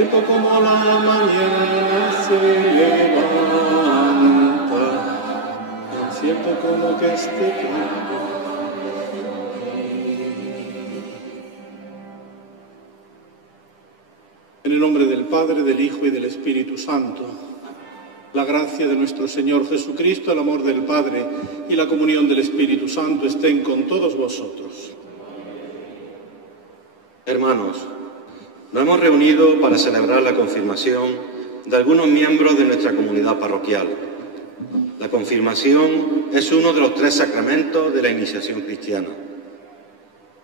cierto como la mañana se levanta, tan cierto como que este tiempo. En el nombre del Padre, del Hijo y del Espíritu Santo, la gracia de nuestro Señor Jesucristo, el amor del Padre y la comunión del Espíritu Santo estén con todos vosotros. Hermanos, nos hemos reunido para celebrar la confirmación de algunos miembros de nuestra comunidad parroquial. La confirmación es uno de los 3 sacramentos de la iniciación cristiana.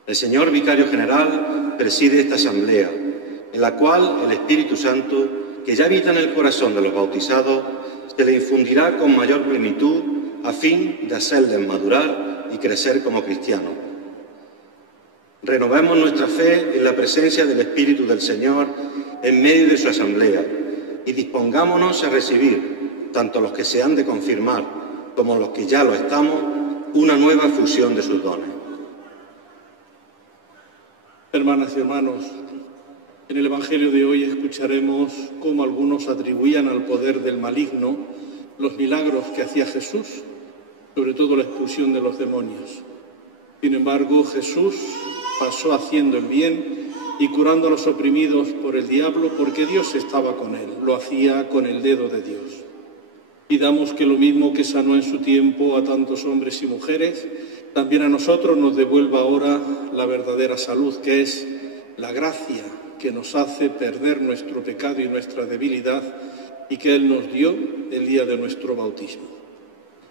El señor Vicario General preside esta asamblea, en la cual el Espíritu Santo, que ya habita en el corazón de los bautizados, se le infundirá con mayor plenitud a fin de hacerles madurar y crecer como cristianos. Renovemos nuestra fe en la presencia del Espíritu del Señor en medio de su asamblea y dispongámonos a recibir, tanto los que se han de confirmar como los que ya lo estamos, una nueva fusión de sus dones. Hermanas y hermanos, en el Evangelio de hoy escucharemos cómo algunos atribuían al poder del maligno los milagros que hacía Jesús, sobre todo la expulsión de los demonios. Sin embargo, Jesús pasó haciendo el bien y curando a los oprimidos por el diablo porque Dios estaba con él, lo hacía con el dedo de Dios. Pidamos que lo mismo que sanó en su tiempo a tantos hombres y mujeres, también a nosotros nos devuelva ahora la verdadera salud, que es la gracia que nos hace perder nuestro pecado y nuestra debilidad y que Él nos dio el día de nuestro bautismo.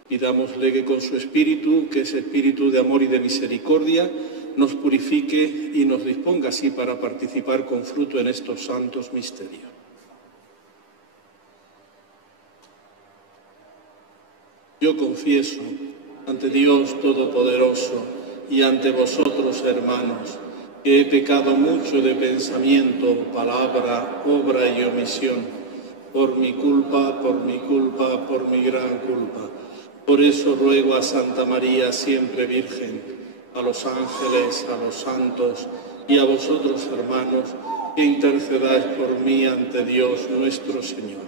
Pidámosle que con su espíritu, que es espíritu de amor y de misericordia, nos purifique y nos disponga así para participar con fruto en estos santos misterios. Yo confieso ante Dios Todopoderoso y ante vosotros, hermanos, que he pecado mucho de pensamiento, palabra, obra y omisión, por mi culpa, por mi gran culpa. Por eso ruego a Santa María, siempre Virgen, a los ángeles, a los santos y a vosotros, hermanos, que intercedáis por mí ante Dios nuestro Señor.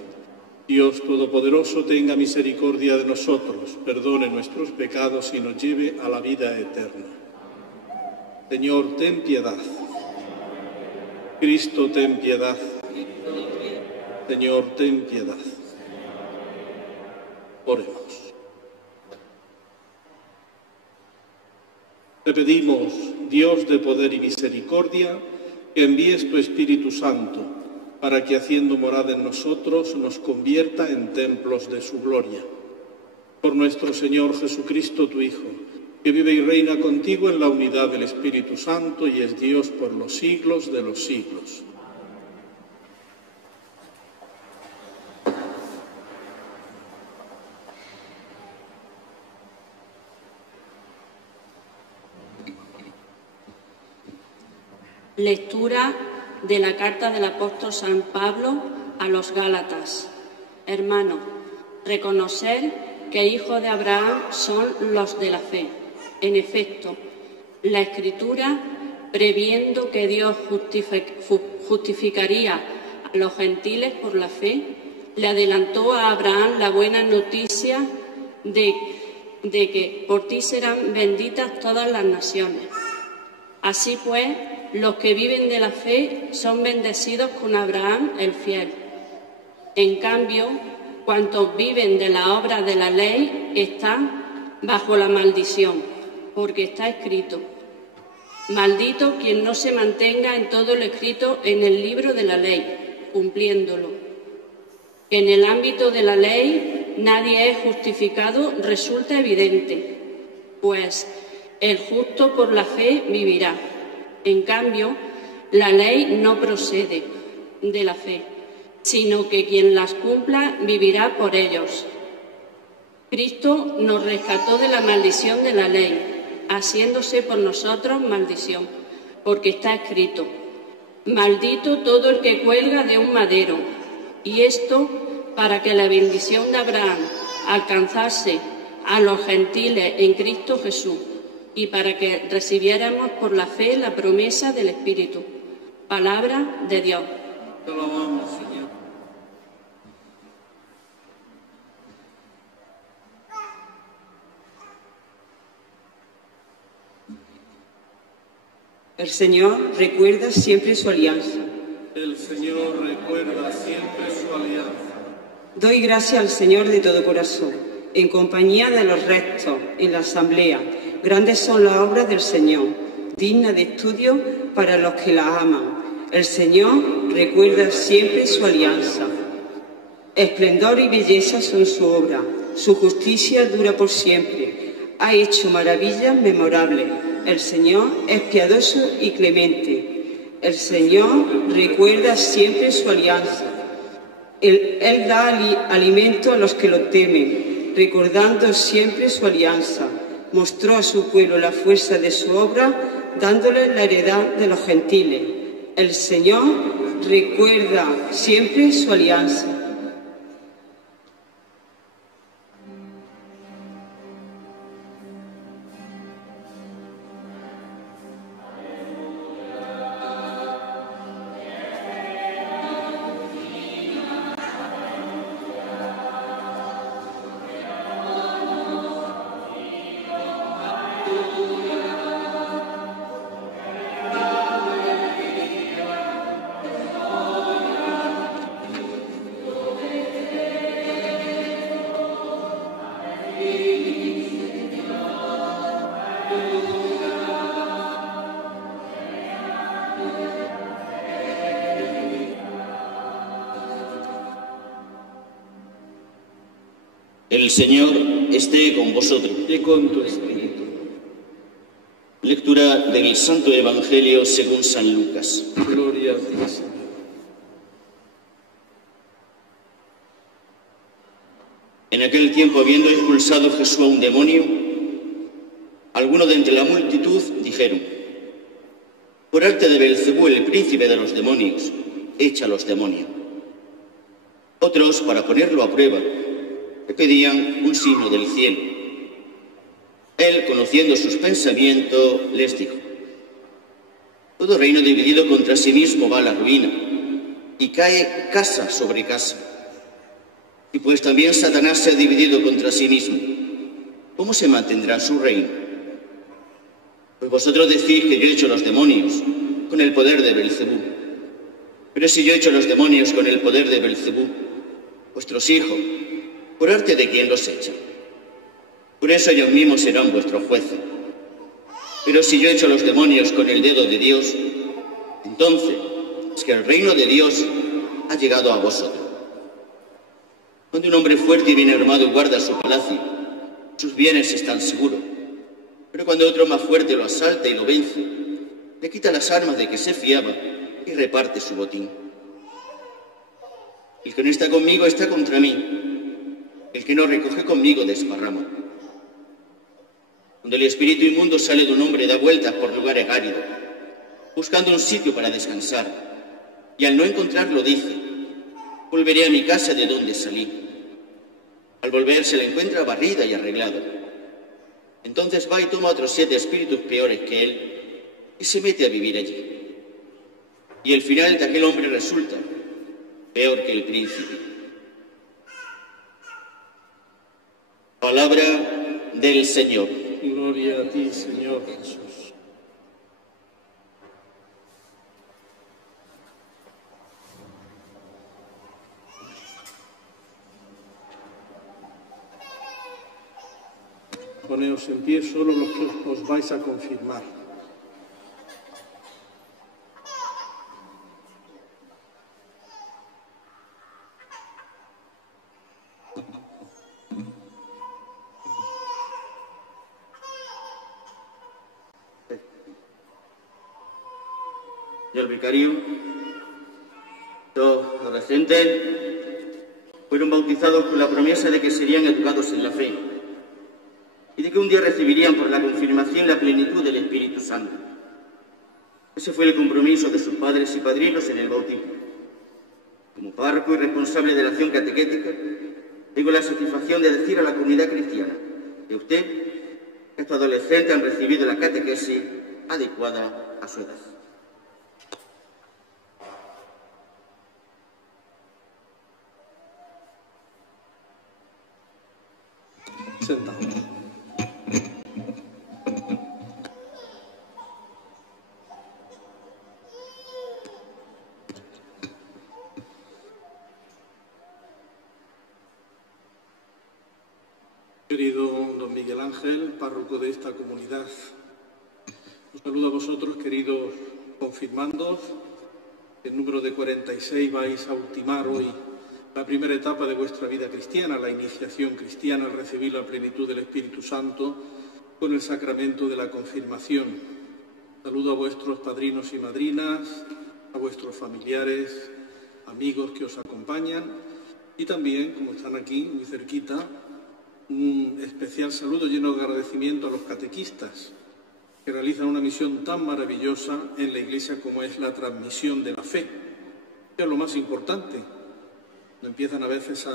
Dios Todopoderoso tenga misericordia de nosotros, perdone nuestros pecados y nos lleve a la vida eterna. Señor, ten piedad. Cristo, ten piedad. Señor, ten piedad. Oremos. Te pedimos, Dios de poder y misericordia, que envíes tu Espíritu Santo para que, haciendo morada en nosotros, nos convierta en templos de su gloria. Por nuestro Señor Jesucristo, tu Hijo, que vive y reina contigo en la unidad del Espíritu Santo y es Dios por los siglos de los siglos. Lectura de la carta del apóstol San Pablo a los Gálatas. Hermanos, reconocer que hijos de Abraham son los de la fe. En efecto, la Escritura, previendo que Dios justificaría a los gentiles por la fe, le adelantó a Abraham la buena noticia de que por ti serán benditas todas las naciones. Así pues, los que viven de la fe son bendecidos con Abraham el fiel. En cambio, cuantos viven de la obra de la ley están bajo la maldición, porque está escrito: maldito quien no se mantenga en todo lo escrito en el libro de la ley, cumpliéndolo. Que en el ámbito de la ley nadie es justificado resulta evidente, pues el justo por la fe vivirá. En cambio, la ley no procede de la fe, sino que quien las cumpla vivirá por ellos. Cristo nos rescató de la maldición de la ley, haciéndose por nosotros maldición, porque está escrito: maldito todo el que cuelga de un madero. Y esto para que la bendición de Abraham alcanzase a los gentiles en Cristo Jesús, y para que recibiéramos por la fe la promesa del Espíritu. Palabra de Dios. Te alabamos. El Señor recuerda siempre su alianza. El Señor recuerda siempre su alianza. Doy gracias al Señor de todo corazón, en compañía de los rectos, en la asamblea. Grandes son las obras del Señor, dignas de estudio para los que las aman. El Señor recuerda siempre su alianza. Esplendor y belleza son su obra, su justicia dura por siempre. Ha hecho maravillas memorables. El Señor es piadoso y clemente. El Señor recuerda siempre su alianza. Él da alimento a los que lo temen, recordando siempre su alianza. Mostró a su pueblo la fuerza de su obra, dándoles la heredad de los gentiles. El Señor recuerda siempre su alianza. El Señor esté con vosotros. Y con tu espíritu. Lectura del Santo Evangelio según San Lucas. Gloria a ti, Señor. En aquel tiempo, habiendo expulsado Jesús a un demonio, algunos de entre la multitud dijeron: por arte de Beelzebú, el príncipe de los demonios, echa a los demonios. Otros, para ponerlo a prueba, le pedían un signo del cielo. Él, conociendo sus pensamientos, les dijo: todo reino dividido contra sí mismo va a la ruina, y cae casa sobre casa. Y pues también Satanás se ha dividido contra sí mismo, ¿cómo se mantendrá su reino? Pues vosotros decís que yo he hecho los demonios con el poder de Beelzebú. Pero si yo he hecho los demonios con el poder de Beelzebú, vuestros hijos, ¿por arte de quién los echa? Por eso ellos mismos serán vuestros jueces. Pero si yo he hecho los demonios con el dedo de Dios, entonces es que el reino de Dios ha llegado a vosotros. Cuando un hombre fuerte y bien armado guarda su palacio, sus bienes están seguros. Pero cuando otro más fuerte lo asalta y lo vence, le quita las armas de que se fiaba y reparte su botín. El que no está conmigo está contra mí. El que no recoge conmigo desparrama. Cuando el espíritu inmundo sale de un hombre, da vueltas por lugares áridos, buscando un sitio para descansar, y al no encontrarlo dice: volveré a mi casa de donde salí. Al volver se la encuentra barrida y arreglada. Entonces va y toma otros 7 espíritus peores que él y se mete a vivir allí. Y el final de aquel hombre resulta peor que el príncipe. Palabra del Señor. Gloria a ti, Señor Jesús. Poneos en pie solo los que os vais a confirmar. Señor vicario, los adolescentes fueron bautizados con la promesa de que serían educados en la fe y de que un día recibirían por la confirmación la plenitud del Espíritu Santo. Ese fue el compromiso de sus padres y padrinos en el bautismo. Como párroco y responsable de la acción catequética, tengo la satisfacción de decir a la comunidad cristiana que usted, estos adolescentes, han recibido la catequesis adecuada a su edad. Sentados. querido don Miguel Ángel, párroco de esta comunidad. Un saludo a vosotros, queridos confirmandos. En número de 46 vais a ultimar hoy la primera etapa de vuestra vida cristiana, la iniciación cristiana, al recibir la plenitud del Espíritu Santo con el sacramento de la confirmación. Saludo a vuestros padrinos y madrinas, a vuestros familiares, amigos que os acompañan y también, como están aquí, muy cerquita, un especial saludo lleno de agradecimiento a los catequistas que realizan una misión tan maravillosa en la Iglesia como es la transmisión de la fe, que es lo más importante. Empiezan a veces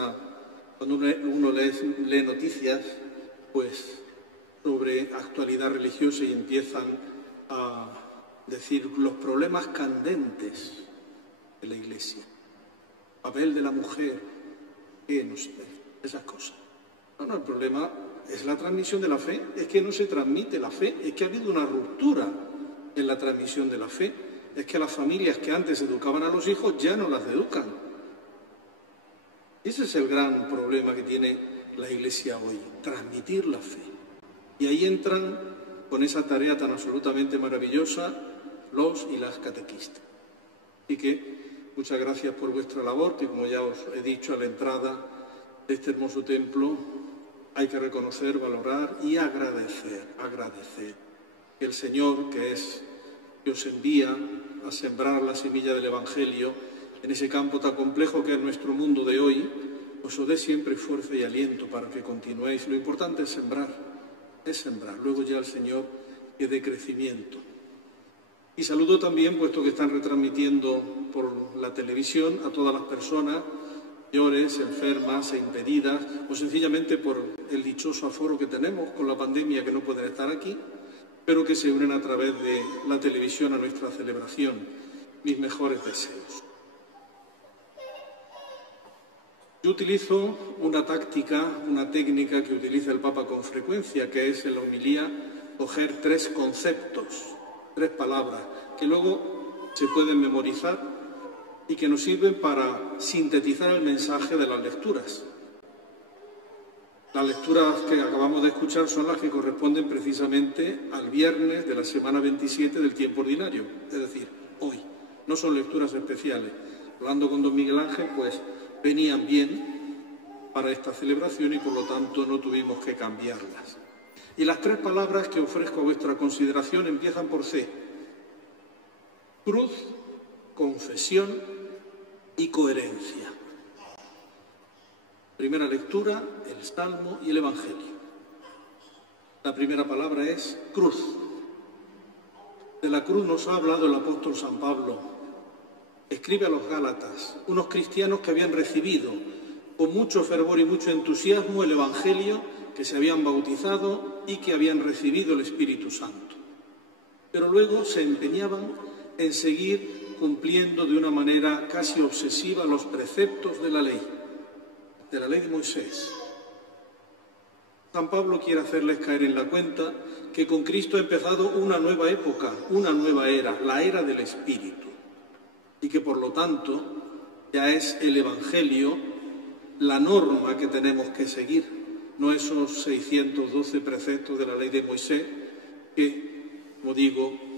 cuando uno lee noticias, pues sobre actualidad religiosa y empiezan a decir los problemas candentes de la Iglesia. Papel de la mujer, no sé, esas cosas. No, el problema es la transmisión de la fe, es que no se transmite la fe, es que ha habido una ruptura en la transmisión de la fe, es que las familias que antes educaban a los hijos ya no las educan. Ese es el gran problema que tiene la Iglesia hoy, transmitir la fe. Y ahí entran con esa tarea tan absolutamente maravillosa los y las catequistas. Así que muchas gracias por vuestra labor, que como ya os he dicho a la entrada de este hermoso templo, hay que reconocer, valorar y agradecer que el Señor, que os envía a sembrar la semilla del Evangelio en ese campo tan complejo que es nuestro mundo de hoy, os dé siempre fuerza y aliento para que continuéis. Lo importante es sembrar, luego ya el Señor que dé crecimiento. Y saludo también, puesto que están retransmitiendo por la televisión, a todas las personas mayores, enfermas e impedidas, o sencillamente por el dichoso aforo que tenemos con la pandemia que no pueden estar aquí, pero que se unen a través de la televisión a nuestra celebración. Mis mejores deseos. Yo utilizo una técnica que utiliza el Papa con frecuencia, que es en la homilía coger 3 conceptos, 3 palabras, que luego se pueden memorizar y que nos sirven para sintetizar el mensaje de las lecturas. Las lecturas que acabamos de escuchar son las que corresponden precisamente al viernes de la semana 27 del tiempo ordinario, es decir, hoy. No son lecturas especiales. Hablando con don Miguel Ángel, pues venían bien para esta celebración y por lo tanto no tuvimos que cambiarlas. Y las 3 palabras que ofrezco a vuestra consideración empiezan por C: cruz, confesión y coherencia. Primera lectura, el Salmo y el Evangelio. La primera palabra es cruz. De la cruz nos ha hablado el apóstol San Pablo. Escribe a los Gálatas, unos cristianos que habían recibido con mucho fervor y mucho entusiasmo el Evangelio, que se habían bautizado y que habían recibido el Espíritu Santo. Pero luego se empeñaban en seguir cumpliendo de una manera casi obsesiva los preceptos de la ley de Moisés. San Pablo quiere hacerles caer en la cuenta que con Cristo ha empezado una nueva época, una nueva era, la era del Espíritu, y que por lo tanto ya es el Evangelio la norma que tenemos que seguir, no esos 612 preceptos de la ley de Moisés que, como digo,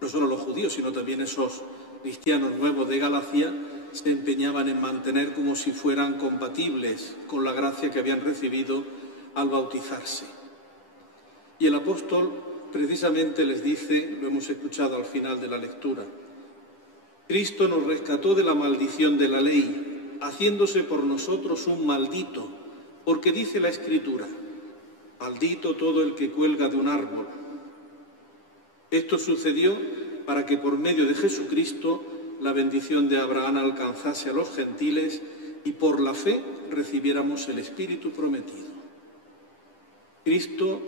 no solo los judíos, sino también esos cristianos nuevos de Galacia se empeñaban en mantener como si fueran compatibles con la gracia que habían recibido al bautizarse. Y el apóstol precisamente les dice, lo hemos escuchado al final de la lectura: Cristo nos rescató de la maldición de la ley, haciéndose por nosotros un maldito, porque dice la Escritura: maldito todo el que cuelga de un árbol. Esto sucedió para que por medio de Jesucristo la bendición de Abraham alcanzase a los gentiles y por la fe recibiéramos el Espíritu prometido. Cristo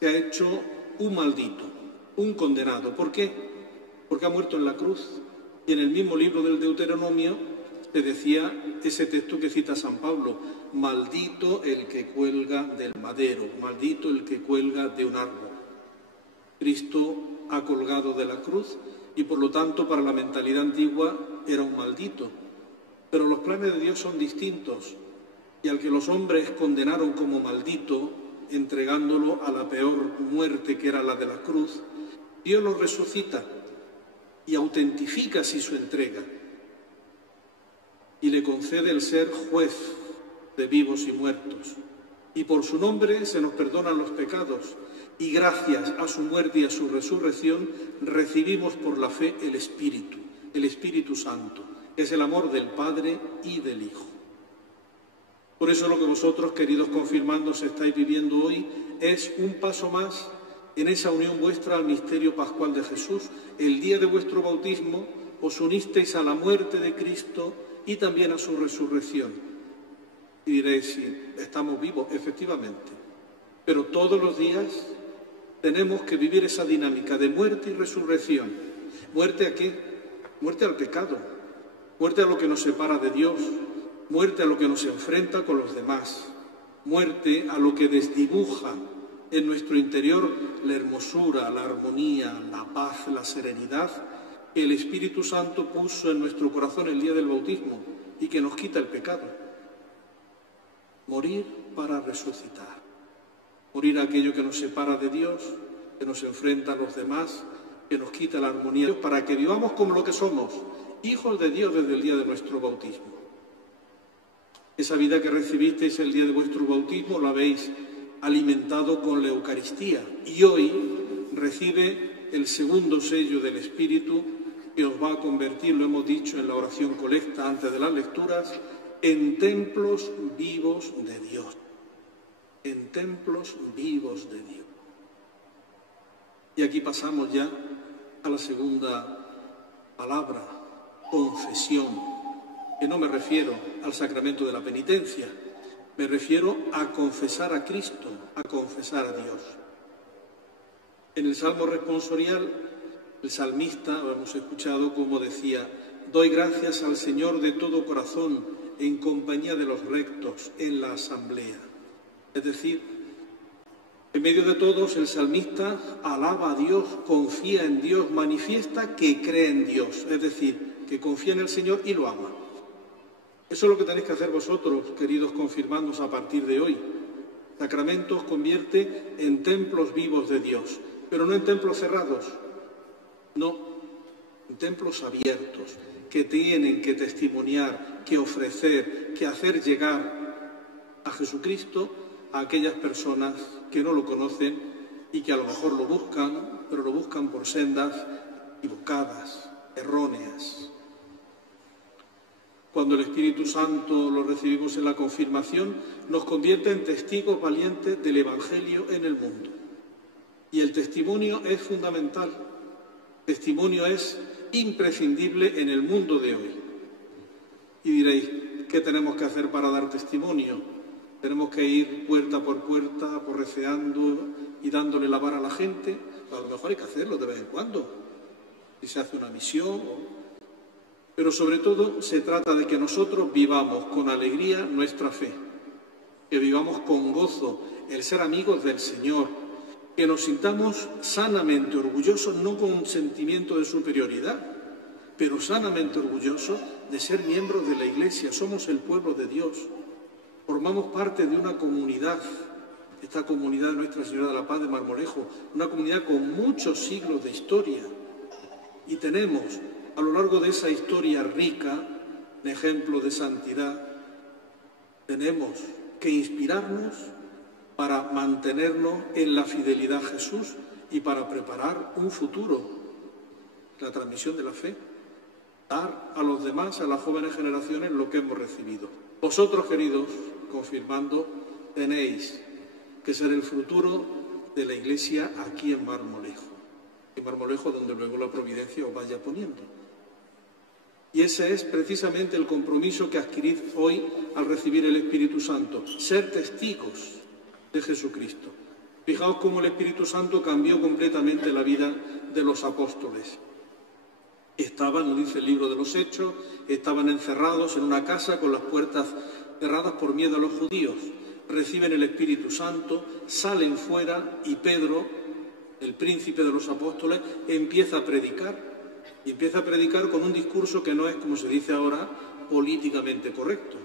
se ha hecho un maldito, un condenado. ¿Por qué? Porque ha muerto en la cruz. Y en el mismo libro del Deuteronomio se decía ese texto que cita San Pablo: maldito el que cuelga del madero, maldito el que cuelga de un árbol. Cristo ha colgado de la cruz y por lo tanto para la mentalidad antigua era un maldito. Pero los planes de Dios son distintos. y al que los hombres condenaron como maldito, entregándolo a la peor muerte que era la de la cruz, Dios lo resucita y autentifica así su entrega y le concede el ser juez de vivos y muertos. Y por su nombre se nos perdonan los pecados y gracias a su muerte y a su resurrección recibimos por la fe el Espíritu Santo, que es el amor del Padre y del Hijo. Por eso lo que vosotros, queridos confirmandos, estáis viviendo hoy es un paso más en esa unión vuestra al misterio pascual de Jesús. El día de vuestro bautismo os unisteis a la muerte de Cristo y también a su resurrección. Y diréis, sí, estamos vivos, efectivamente, pero todos los días tenemos que vivir esa dinámica de muerte y resurrección. ¿Muerte a qué? Muerte al pecado, muerte a lo que nos separa de Dios, muerte a lo que nos enfrenta con los demás, muerte a lo que desdibuja en nuestro interior la hermosura, la armonía, la paz, la serenidad que el Espíritu Santo puso en nuestro corazón el día del bautismo y que nos quita el pecado. Morir para resucitar. Morir a aquello que nos separa de Dios, que nos enfrenta a los demás, que nos quita la armonía, para que vivamos como lo que somos, hijos de Dios desde el día de nuestro bautismo. Esa vida que recibisteis el día de vuestro bautismo la habéis alimentado con la Eucaristía y hoy recibe el segundo sello del Espíritu que os va a convertir, lo hemos dicho en la oración colecta antes de las lecturas, en templos vivos de Dios. En templos vivos de Dios. Y aquí pasamos ya a la segunda palabra, confesión. Que no me refiero al sacramento de la penitencia, me refiero a confesar a Cristo, a confesar a Dios. En el Salmo responsorial, el salmista, lo hemos escuchado, como decía, doy gracias al Señor de todo corazón, en compañía de los rectos, en la asamblea. Es decir, en medio de todos, el salmista alaba a Dios, confía en Dios, manifiesta que cree en Dios, es decir, que confía en el Señor y lo ama. Eso es lo que tenéis que hacer vosotros, queridos confirmandos, a partir de hoy. Sacramento os convierte en templos vivos de Dios, pero no en templos cerrados, no, en templos abiertos, que tienen que testimoniar, que ofrecer, que hacer llegar a Jesucristo a aquellas personas que no lo conocen y que a lo mejor lo buscan, pero lo buscan por sendas equivocadas, erróneas. Cuando el Espíritu Santo lo recibimos en la confirmación, nos convierte en testigos valientes del Evangelio en el mundo. Y el testimonio es fundamental, el testimonio es imprescindible en el mundo de hoy. Y diréis, ¿qué tenemos que hacer para dar testimonio? Tenemos que ir puerta por puerta, porreceando y dándole la vara a la gente. A lo mejor hay que hacerlo de vez en cuando, si se hace una misión. Pero sobre todo se trata de que nosotros vivamos con alegría nuestra fe, que vivamos con gozo el ser amigos del Señor, que nos sintamos sanamente orgullosos, no con un sentimiento de superioridad, pero sanamente orgullosos de ser miembros de la Iglesia. Somos el pueblo de Dios, formamos parte de una comunidad, esta comunidad de Nuestra Señora de la Paz de Marmolejo, una comunidad con muchos siglos de historia, y tenemos a lo largo de esa historia rica, de ejemplo de santidad, tenemos que inspirarnos para mantenernos en la fidelidad a Jesús y para preparar un futuro, la transmisión de la fe, dar a los demás, a las jóvenes generaciones, lo que hemos recibido. Vosotros, queridos confirmando, tenéis que ser el futuro de la Iglesia aquí en Marmolejo, donde luego la providencia os vaya poniendo. Y ese es precisamente el compromiso que adquirís hoy al recibir el Espíritu Santo, ser testigos de Jesucristo. Fijaos cómo el Espíritu Santo cambió completamente la vida de los apóstoles. Estaban, nos dice el libro de los Hechos, estaban encerrados en una casa con las puertas cerradas por miedo a los judíos. Reciben el Espíritu Santo, salen fuera y Pedro, el príncipe de los apóstoles, empieza a predicar. Y empieza a predicar con un discurso que no es, como se dice ahora, políticamente correcto.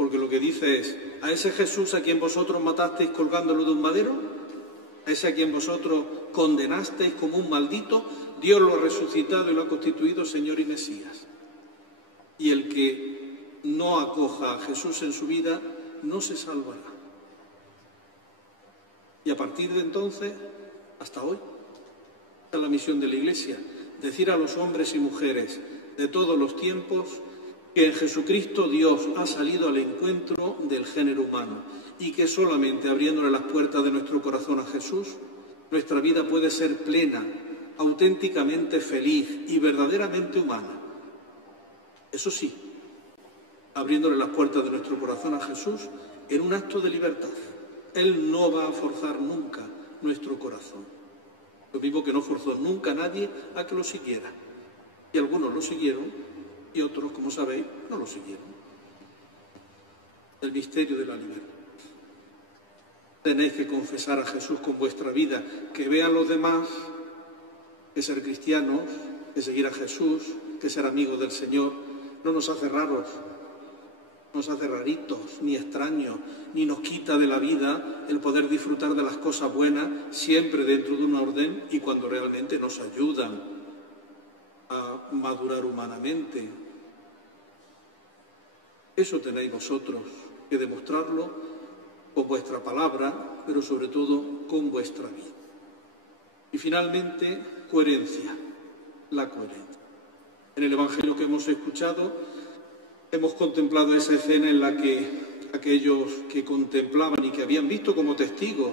Porque lo que dice es, a ese Jesús a quien vosotros matasteis colgándolo de un madero, a ese a quien vosotros condenasteis como un maldito, Dios lo ha resucitado y lo ha constituido Señor y Mesías. Y el que no acoja a Jesús en su vida no se salvará. Y a partir de entonces, hasta hoy, esta es la misión de la Iglesia, decir a los hombres y mujeres de todos los tiempos que en Jesucristo Dios ha salido al encuentro del género humano y que solamente abriéndole las puertas de nuestro corazón a Jesús, nuestra vida puede ser plena, auténticamente feliz y verdaderamente humana. Eso sí, abriéndole las puertas de nuestro corazón a Jesús en un acto de libertad. Él no va a forzar nunca nuestro corazón. Lo mismo que no forzó nunca a nadie a que lo siguiera. Y algunos lo siguieron y otros, como sabéis, no lo siguieron. El misterio de la libertad. Tenéis que confesar a Jesús con vuestra vida, que vean los demás que ser cristianos, que seguir a Jesús, que ser amigos del Señor, no nos hace raros, no nos hace raritos, ni extraños, ni nos quita de la vida el poder disfrutar de las cosas buenas, siempre dentro de un orden y cuando realmente nos ayudan a madurar humanamente. Eso tenéis vosotros que demostrarlo con vuestra palabra, pero sobre todo con vuestra vida. Y finalmente, coherencia, la coherencia. En el Evangelio que hemos escuchado, hemos contemplado esa escena en la que aquellos que contemplaban y que habían visto como testigos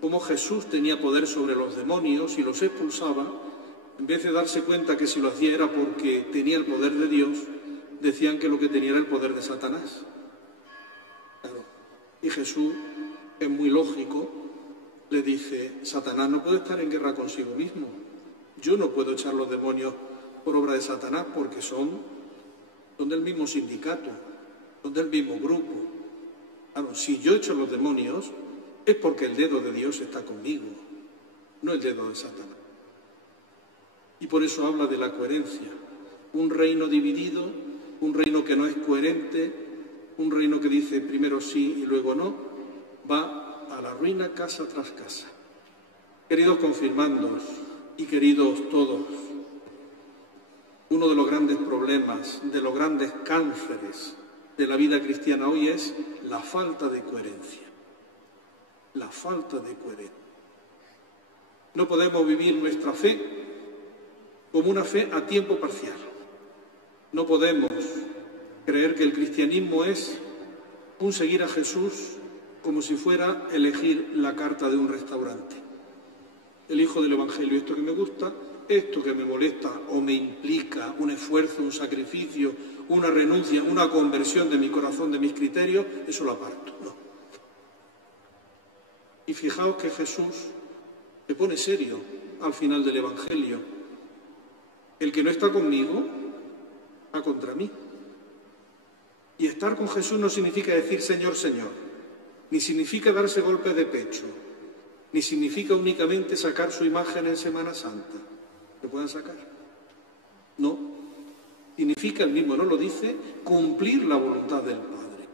cómo Jesús tenía poder sobre los demonios y los expulsaba, en vez de darse cuenta que si lo hacía era porque tenía el poder de Dios, decían que lo que tenía era el poder de Satanás. Claro. Y Jesús, es muy lógico, le dice, Satanás no puede estar en guerra consigo mismo. Yo no puedo echar los demonios por obra de Satanás porque son del mismo sindicato, son del mismo grupo. Claro, si yo echo los demonios es porque el dedo de Dios está conmigo, no el dedo de Satanás. Y por eso habla de la coherencia. Un reino dividido, un reino que no es coherente, un reino que dice primero sí y luego no, va a la ruina casa tras casa. Queridos confirmandos y queridos todos, uno de los grandes problemas, de los grandes cánceres de la vida cristiana hoy es la falta de coherencia. La falta de coherencia. No podemos vivir nuestra fe como una fe a tiempo parcial. No podemos creer que el cristianismo es un seguir a Jesús como si fuera elegir la carta de un restaurante. Elijo del Evangelio esto que me gusta, esto que me molesta o me implica un esfuerzo, un sacrificio, una renuncia, una conversión de mi corazón, de mis criterios, eso lo aparto. No. Y fijaos que Jesús se pone serio al final del Evangelio. El que no está conmigo, está contra mí. Y estar con Jesús no significa decir Señor, Señor, ni significa darse golpes de pecho, ni significa únicamente sacar su imagen en Semana Santa. ¿Lo puedan sacar? No. Significa, el mismo no lo dice, cumplir la voluntad del Padre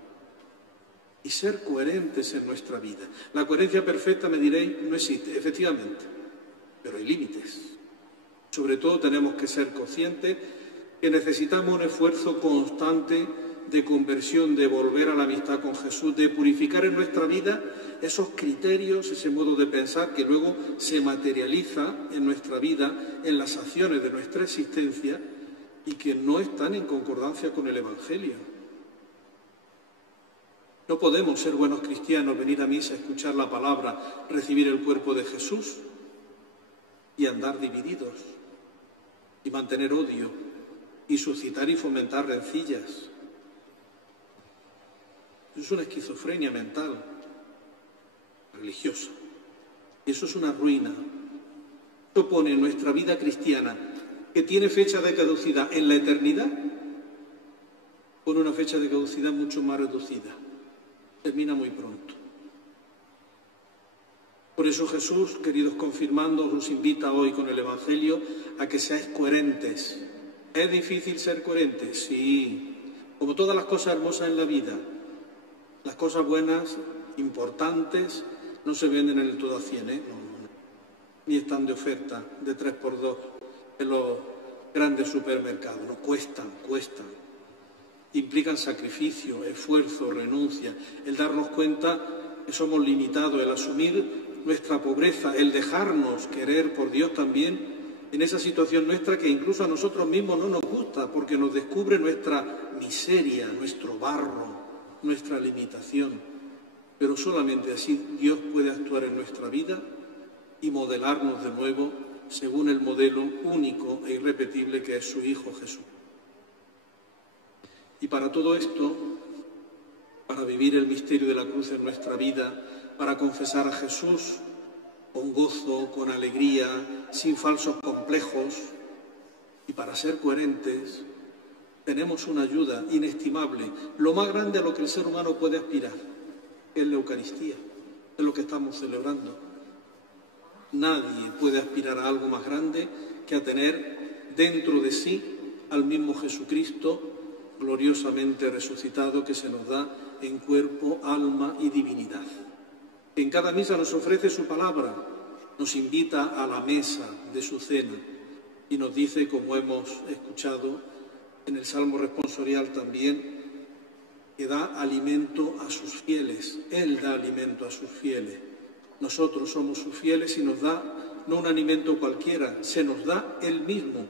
y ser coherentes en nuestra vida. La coherencia perfecta, me diréis, no existe, efectivamente, pero hay límites. Sobre todo tenemos que ser conscientes que necesitamos un esfuerzo constante de conversión, de volver a la amistad con Jesús, de purificar en nuestra vida esos criterios, ese modo de pensar que luego se materializa en nuestra vida, en las acciones de nuestra existencia y que no están en concordancia con el Evangelio. No podemos ser buenos cristianos, venir a misa, escuchar la palabra, recibir el cuerpo de Jesús y andar divididos y mantener odio y suscitar y fomentar rencillas. Es una esquizofrenia mental, religiosa. Y eso es una ruina. Eso pone nuestra vida cristiana, que tiene fecha de caducidad en la eternidad, pone una fecha de caducidad mucho más reducida. Termina muy pronto. Por eso Jesús, queridos confirmandos, os invita hoy con el Evangelio a que seáis coherentes. ¿Es difícil ser coherentes? Sí. Como todas las cosas hermosas en la vida, Las cosas buenas, importantes, no se venden en el todo a 100, ni están de oferta de 3x2 en los grandes supermercados. No, cuestan. Implican sacrificio, esfuerzo, renuncia, el darnos cuenta que somos limitados, el asumir nuestra pobreza, el dejarnos querer por Dios también en esa situación nuestra que incluso a nosotros mismos no nos gusta, porque nos descubre nuestra miseria, nuestro barro, nuestra limitación. Pero solamente así Dios puede actuar en nuestra vida y modelarnos de nuevo según el modelo único e irrepetible que es su Hijo Jesús. Y para todo esto, para vivir el misterio de la cruz en nuestra vida, para confesar a Jesús con gozo, con alegría, sin falsos complejos, y para ser coherentes, tenemos una ayuda inestimable, lo más grande a lo que el ser humano puede aspirar, que es la Eucaristía, es lo que estamos celebrando. Nadie puede aspirar a algo más grande que a tener dentro de sí al mismo Jesucristo gloriosamente resucitado que se nos da en cuerpo, alma y divinidad. En cada misa nos ofrece su palabra, nos invita a la mesa de su cena y nos dice, como hemos escuchado en el Salmo responsorial también, que da alimento a sus fieles. Él da alimento a sus fieles. Nosotros somos sus fieles y nos da no un alimento cualquiera, se nos da Él mismo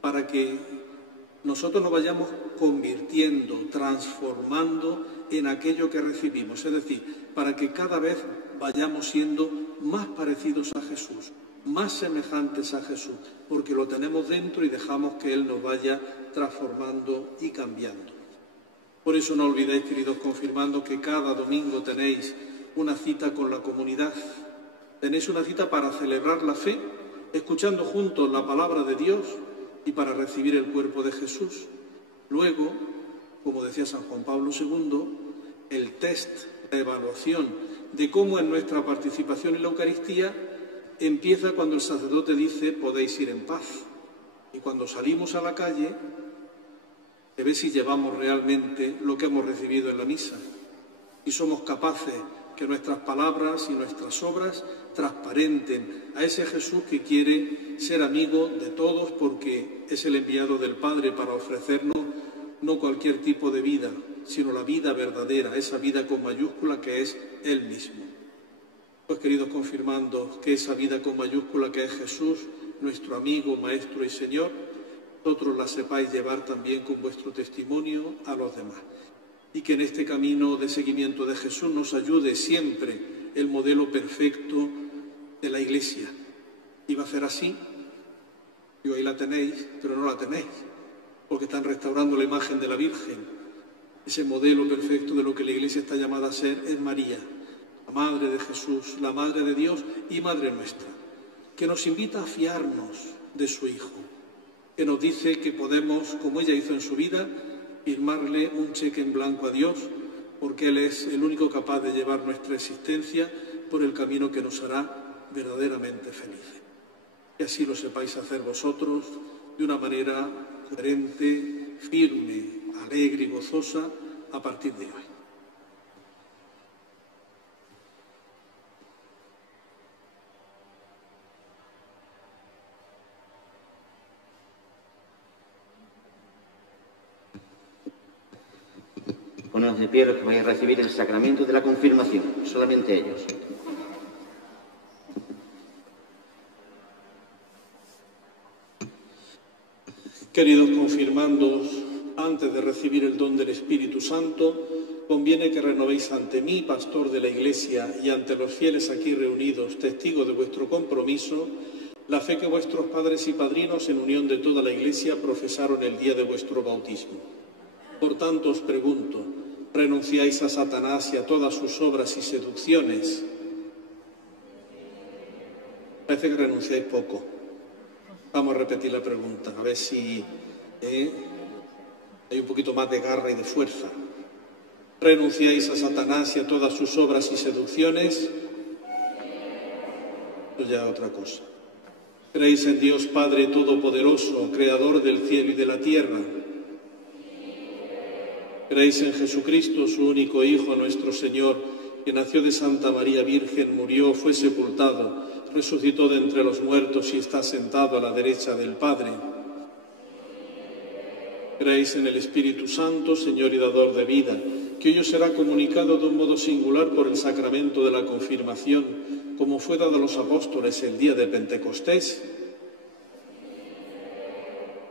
para que nosotros nos vayamos convirtiendo, transformando en aquello que recibimos. Es decir, para que cada vez vayamos siendo más parecidos a Jesús, más semejantes a Jesús, porque lo tenemos dentro y dejamos que Él nos vaya transformando y cambiando. Por eso no olvidéis, queridos confirmandos, que cada domingo tenéis una cita con la comunidad. Tenéis una cita para celebrar la fe, escuchando juntos la palabra de Dios y para recibir el cuerpo de Jesús. Luego, como decía San Juan Pablo II, el test, la evaluación de cómo es nuestra participación en la Eucaristía empieza cuando el sacerdote dice podéis ir en paz. Y cuando salimos a la calle, se ve si llevamos realmente lo que hemos recibido en la misa. Y somos capaces que nuestras palabras y nuestras obras transparenten a ese Jesús que quiere ser amigo de todos porque es el enviado del Padre para ofrecernos no cualquier tipo de vida, sino la vida verdadera, esa vida con mayúscula que es Él mismo. Pues queridos confirmandos, que esa vida con mayúscula que es Jesús, nuestro amigo, Maestro y Señor, vosotros la sepáis llevar también con vuestro testimonio a los demás. Y que en este camino de seguimiento de Jesús nos ayude siempre el modelo perfecto de la Iglesia. Iba a ser así, y hoy la tenéis, pero no la tenéis, porque están restaurando la imagen de la Virgen. Ese modelo perfecto de lo que la Iglesia está llamada a ser es María, la Madre de Jesús, la Madre de Dios y Madre nuestra, que nos invita a fiarnos de su Hijo, que nos dice que podemos, como ella hizo en su vida, firmarle un cheque en blanco a Dios, porque Él es el único capaz de llevar nuestra existencia por el camino que nos hará verdaderamente felices. Y así lo sepáis hacer vosotros de una manera coherente, firme, alegre y gozosa a partir de hoy. Poneos de pie los que vais a recibir el sacramento de la confirmación, solamente ellos. Queridos confirmandos, antes de recibir el don del Espíritu Santo, conviene que renovéis ante mí, pastor de la Iglesia, y ante los fieles aquí reunidos, testigos de vuestro compromiso, la fe que vuestros padres y padrinos, en unión de toda la Iglesia, profesaron el día de vuestro bautismo. Por tanto, os pregunto, ¿renunciáis a Satanás y a todas sus obras y seducciones? Parece que renunciáis poco. Vamos a repetir la pregunta, a ver si hay un poquito más de garra y de fuerza. ¿Renunciáis a Satanás y a todas sus obras y seducciones? Eso ya es otra cosa. ¿Creéis en Dios Padre Todopoderoso, Creador del cielo y de la tierra? Creéis en Jesucristo, su único Hijo, nuestro Señor, que nació de Santa María Virgen, murió, fue sepultado, resucitó de entre los muertos y está sentado a la derecha del Padre. Creéis en el Espíritu Santo, Señor y dador de vida, que hoy os será comunicado de un modo singular por el sacramento de la confirmación, como fue dado a los apóstoles el día de Pentecostés.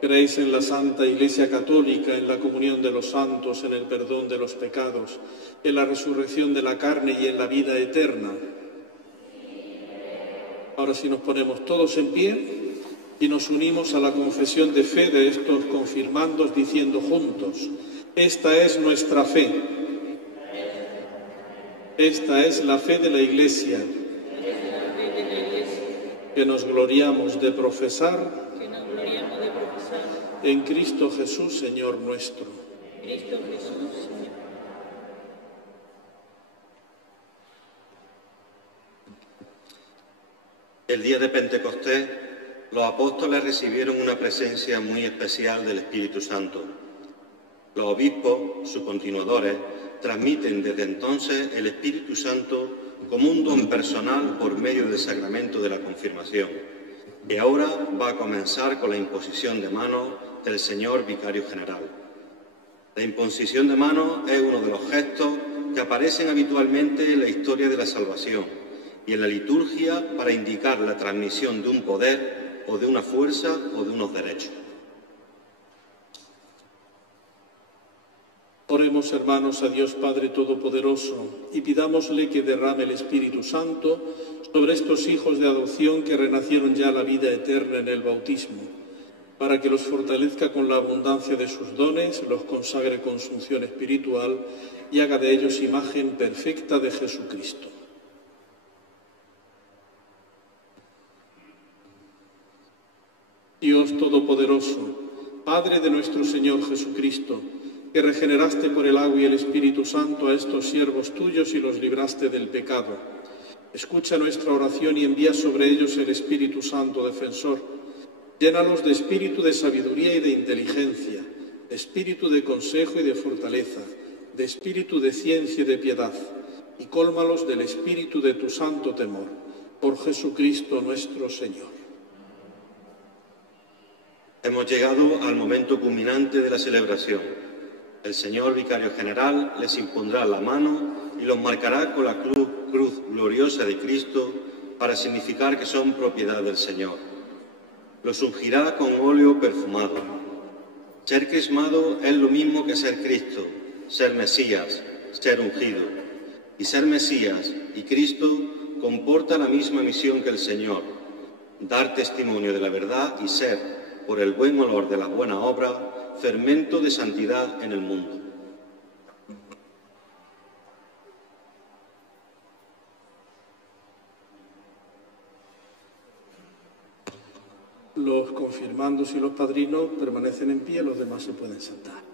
Creéis en la Santa Iglesia Católica, en la comunión de los santos, en el perdón de los pecados, en la resurrección de la carne y en la vida eterna. Ahora sí nos ponemos todos en pie y nos unimos a la confesión de fe de estos confirmandos diciendo juntos: esta es nuestra fe. Esta es la fe de la Iglesia, que nos gloriamos de profesar en Cristo Jesús, Señor nuestro. El día de Pentecostés, los apóstoles recibieron una presencia muy especial del Espíritu Santo. Los obispos, sus continuadores, transmiten desde entonces el Espíritu Santo como un don personal por medio del sacramento de la confirmación, que ahora va a comenzar con la imposición de manos del señor Vicario General. La imposición de manos es uno de los gestos que aparecen habitualmente en la historia de la salvación y en la liturgia para indicar la transmisión de un poder o de una fuerza o de unos derechos. Oremos, hermanos, a Dios Padre Todopoderoso y pidámosle que derrame el Espíritu Santo sobre estos hijos de adopción que renacieron ya a la vida eterna en el bautismo, para que los fortalezca con la abundancia de sus dones, los consagre con su unción espiritual y haga de ellos imagen perfecta de Jesucristo. Dios Todopoderoso, Padre de nuestro Señor Jesucristo, que regeneraste por el agua y el Espíritu Santo a estos siervos tuyos y los libraste del pecado, escucha nuestra oración y envía sobre ellos el Espíritu Santo defensor. Llénalos de espíritu de sabiduría y de inteligencia, de espíritu de consejo y de fortaleza, de espíritu de ciencia y de piedad, y cólmalos del espíritu de tu santo temor, por Jesucristo nuestro Señor. Hemos llegado al momento culminante de la celebración. El señor Vicario General les impondrá la mano y los marcará con la cruz gloriosa de Cristo para significar que son propiedad del Señor. Los ungirá con óleo perfumado. Ser crismado es lo mismo que ser Cristo, ser Mesías, ser ungido. Y ser Mesías y Cristo comporta la misma misión que el Señor: dar testimonio de la verdad y ser, por el buen olor de las buenas obras, fermento de santidad en el mundo. Los confirmandos y los padrinos permanecen en pie, los demás se pueden sentar.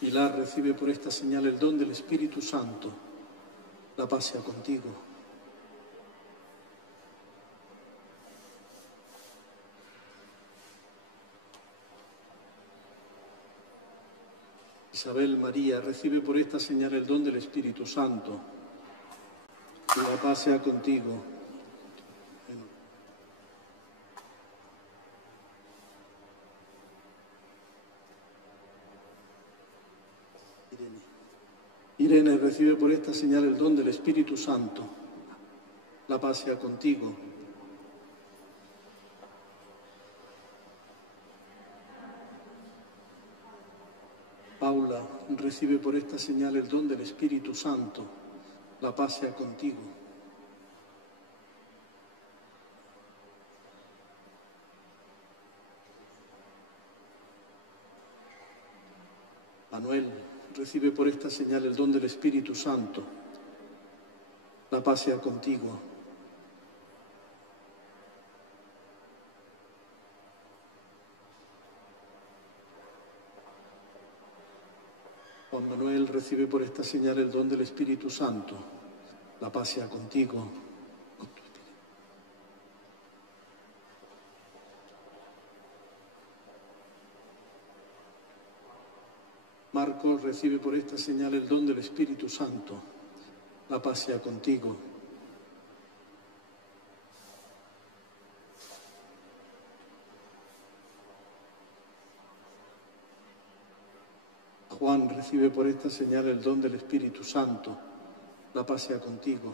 Pilar recibe por esta señal el don del Espíritu Santo. La paz sea contigo. Isabel María recibe por esta señal el don del Espíritu Santo. La paz sea contigo. Irene recibe por esta señal el don del Espíritu Santo. La paz sea contigo. Paula recibe por esta señal el don del Espíritu Santo. La paz sea contigo. Manuel recibe por esta señal el don del Espíritu Santo. La paz sea contigo. Juan Manuel, recibe por esta señal el don del Espíritu Santo. La paz sea contigo. Marcos, recibe por esta señal el don del Espíritu Santo. La paz sea contigo. Juan, recibe por esta señal el don del Espíritu Santo. La paz sea contigo.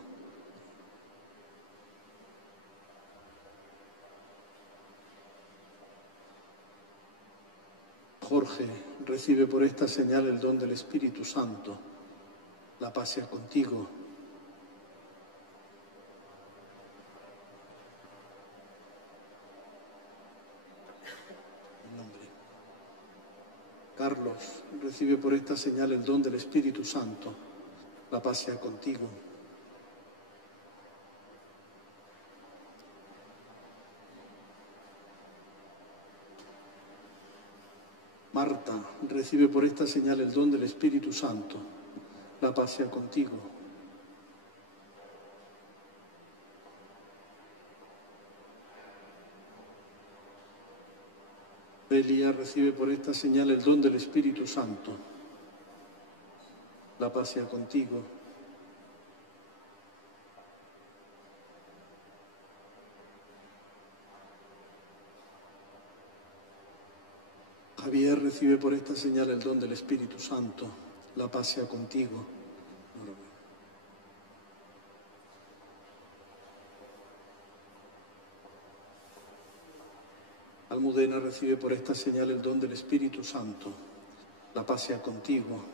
Jorge, recibe por esta señal el don del Espíritu Santo. La paz sea contigo. Carlos, recibe por esta señal el don del Espíritu Santo. La paz sea contigo. Marta, recibe por esta señal el don del Espíritu Santo. La paz sea contigo. Elia, recibe por esta señal el don del Espíritu Santo. La paz sea contigo. Javier, recibe por esta señal el don del Espíritu Santo. La paz sea contigo. Almudena, recibe por esta señal el don del Espíritu Santo. La paz sea contigo.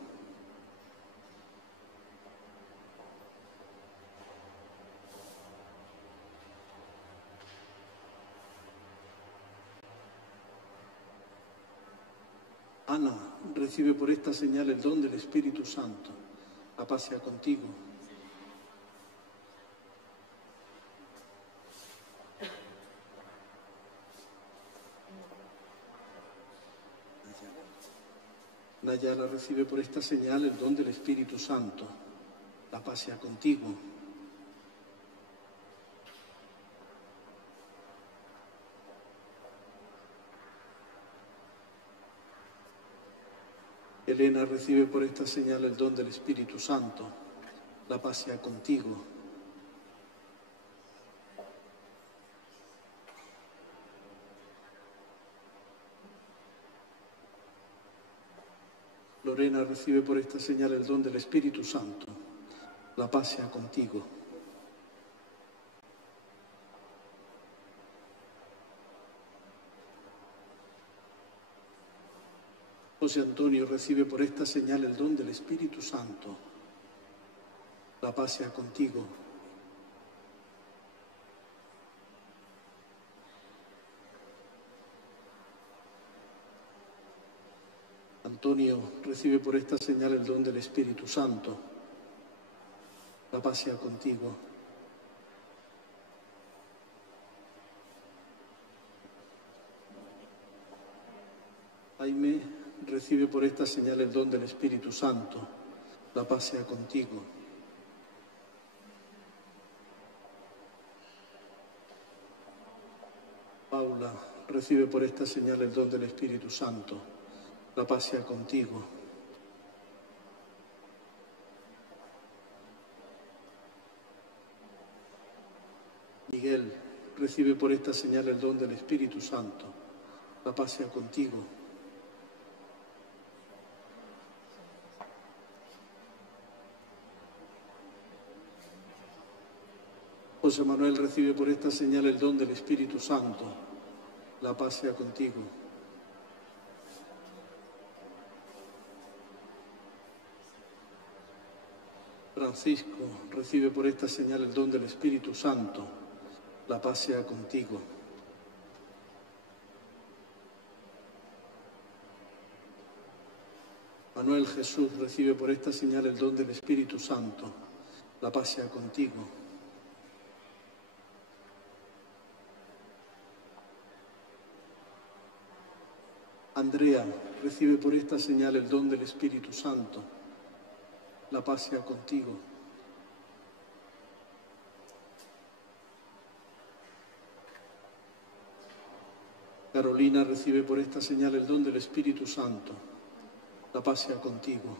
Ana, recibe por esta señal el don del Espíritu Santo. La paz sea contigo. Nayala, recibe por esta señal el don del Espíritu Santo. La paz sea contigo. Elena, recibe por esta señal el don del Espíritu Santo. La paz sea contigo. Lorena, recibe por esta señal el don del Espíritu Santo. La paz sea contigo. José Antonio, recibe por esta señal el don del Espíritu Santo. La paz sea contigo. Antonio, recibe por esta señal el don del Espíritu Santo. La paz sea contigo. Jaime, recibe por esta señal el don del Espíritu Santo. La paz sea contigo. Paula, recibe por esta señal el don del Espíritu Santo. La paz sea contigo. Miguel, recibe por esta señal el don del Espíritu Santo. La paz sea contigo. José Manuel, recibe por esta señal el don del Espíritu Santo. La paz sea contigo. Francisco, recibe por esta señal el don del Espíritu Santo. La paz sea contigo. Manuel Jesús, recibe por esta señal el don del Espíritu Santo. La paz sea contigo. Andrea, recibe por esta señal el don del Espíritu Santo. La paz sea contigo. Carolina recibe por esta señal el don del Espíritu Santo. La paz sea contigo.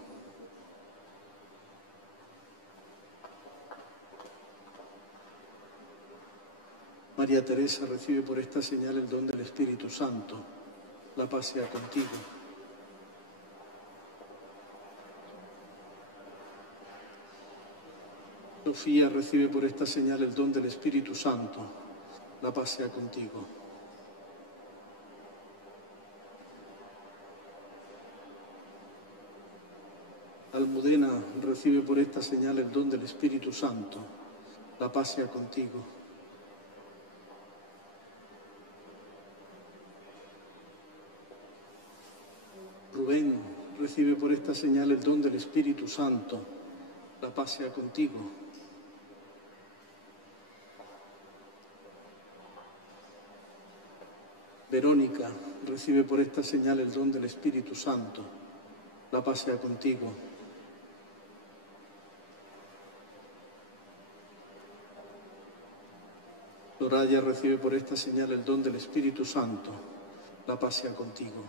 María Teresa recibe por esta señal el don del Espíritu Santo. La paz sea contigo. Sofía recibe por esta señal el don del Espíritu Santo. La paz sea contigo. Almudena recibe por esta señal el don del Espíritu Santo. La paz sea contigo. Rubén recibe por esta señal el don del Espíritu Santo. La paz sea contigo. Verónica recibe por esta señal el don del Espíritu Santo. La paz sea contigo. Soraya recibe por esta señal el don del Espíritu Santo. La paz sea contigo.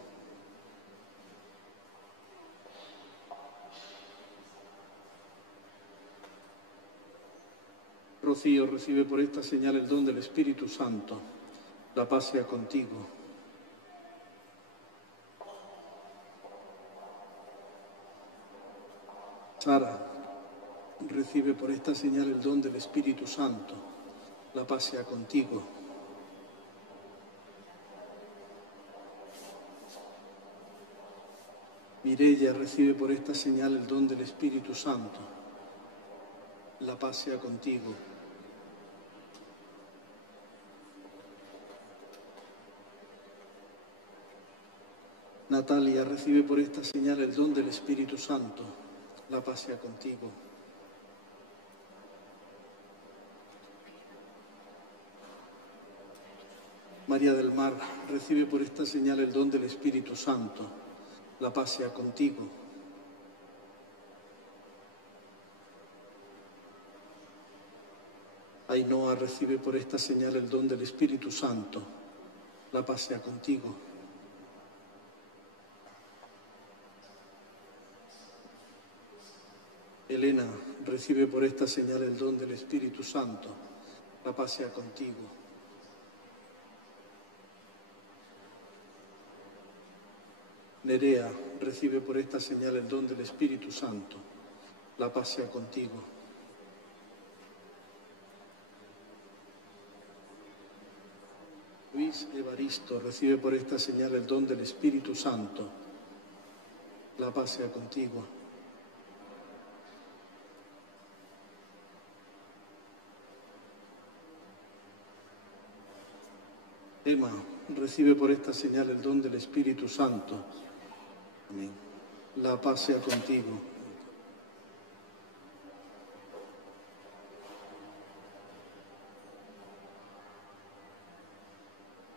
Rocío recibe por esta señal el don del Espíritu Santo. La paz sea contigo. Sara recibe por esta señal el don del Espíritu Santo. La paz sea contigo. Mireia recibe por esta señal el don del Espíritu Santo. La paz sea contigo. Natalia recibe por esta señal el don del Espíritu Santo. La paz sea contigo. María del Mar recibe por esta señal el don del Espíritu Santo. La paz sea contigo. Ainhoa recibe por esta señal el don del Espíritu Santo. La paz sea contigo. Elena recibe por esta señal el don del Espíritu Santo. La paz sea contigo. Nerea recibe por esta señal el don del Espíritu Santo. La paz sea contigo. Luis Evaristo recibe por esta señal el don del Espíritu Santo. La paz sea contigo. Emma recibe por esta señal el don del Espíritu Santo. Amén. La paz sea contigo.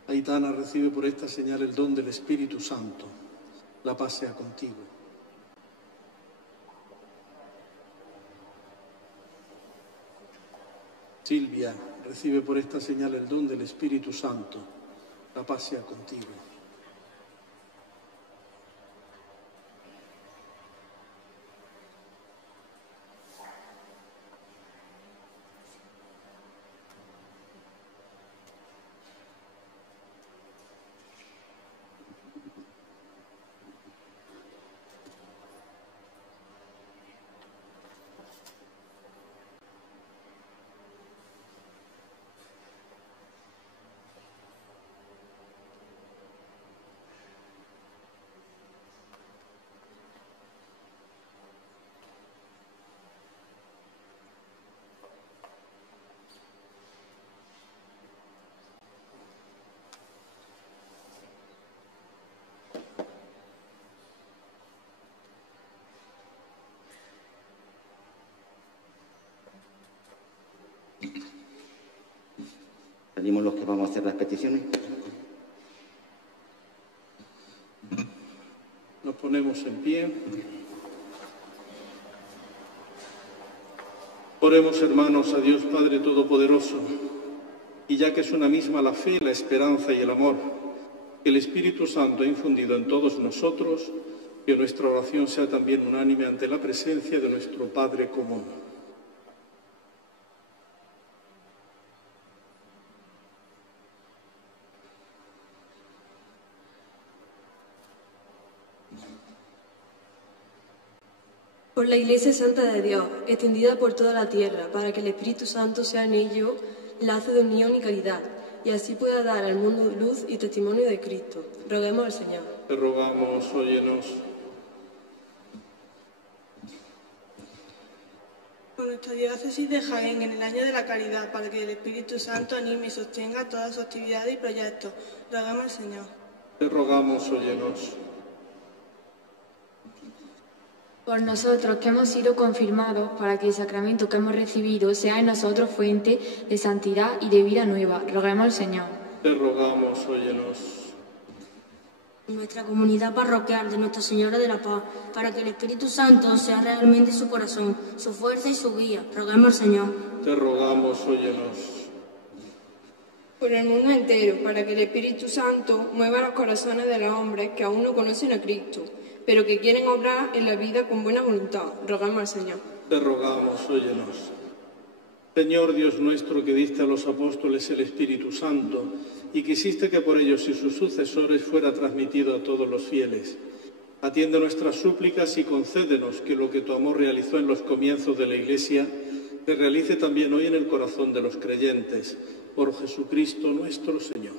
Aitana recibe por esta señal el don del Espíritu Santo. La paz sea contigo. Silvia recibe por esta señal el don del Espíritu Santo. La paz sea contigo. Venimos los que vamos a hacer las peticiones. Nos ponemos en pie. Oremos, hermanos, a Dios Padre Todopoderoso, y ya que es una misma la fe, la esperanza y el amor que el Espíritu Santo ha infundido en todos nosotros, que nuestra oración sea también unánime ante la presencia de nuestro Padre común. Por la Iglesia Santa de Dios, extendida por toda la tierra, para que el Espíritu Santo sea en ello lazo de unión y caridad, y así pueda dar al mundo luz y testimonio de Cristo. Roguemos al Señor. Te rogamos, óyenos. Por nuestra diócesis de Jaén, en el año de la caridad, para que el Espíritu Santo anime y sostenga todas sus actividades y proyectos. Roguemos al Señor. Te rogamos, óyenos. Por nosotros que hemos sido confirmados, para que el sacramento que hemos recibido sea en nosotros fuente de santidad y de vida nueva. Roguemos al Señor. Te rogamos, óyenos. Nuestra comunidad parroquial de Nuestra Señora de la Paz, para que el Espíritu Santo sea realmente su corazón, su fuerza y su guía. Roguemos al Señor. Te rogamos, óyenos. Por el mundo entero, para que el Espíritu Santo mueva los corazones de los hombres que aún no conocen a Cristo, pero que quieren obrar en la vida con buena voluntad. Rogamos al Señor. Te rogamos, óyenos. Señor Dios nuestro, que diste a los apóstoles el Espíritu Santo y quisiste que por ellos y sus sucesores fuera transmitido a todos los fieles, atiende nuestras súplicas y concédenos que lo que tu amor realizó en los comienzos de la Iglesia se realice también hoy en el corazón de los creyentes. Por Jesucristo nuestro Señor.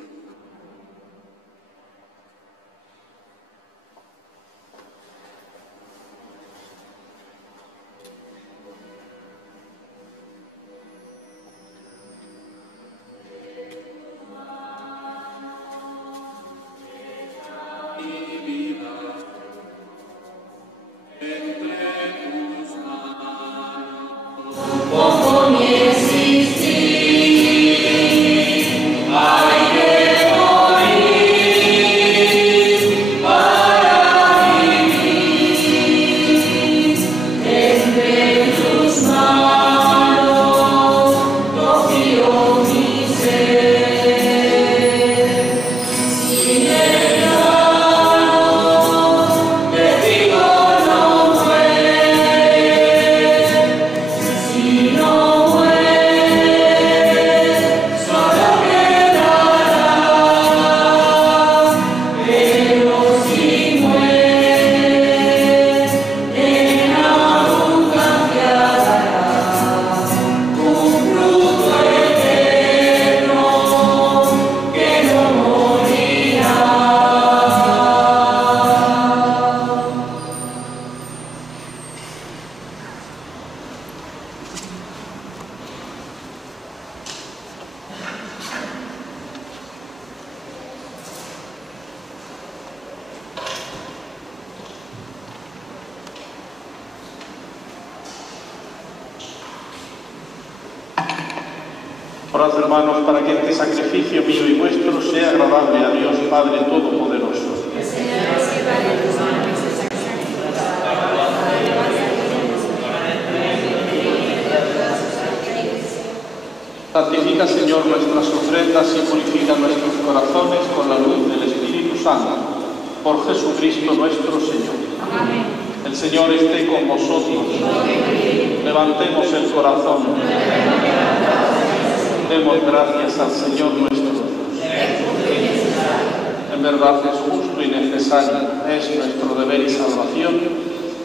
Orad, hermanos, para que este sacrificio mío y vuestro sea agradable a Dios Padre Todopoderoso. Santifica, Señor, nuestras ofrendas y purifica nuestros corazones con la luz del Espíritu Santo. Por Jesucristo nuestro Señor. Amén. El Señor esté con vosotros. Levantemos el corazón. Demos gracias al Señor nuestro Dios. En verdad es justo y necesario, es nuestro deber y salvación,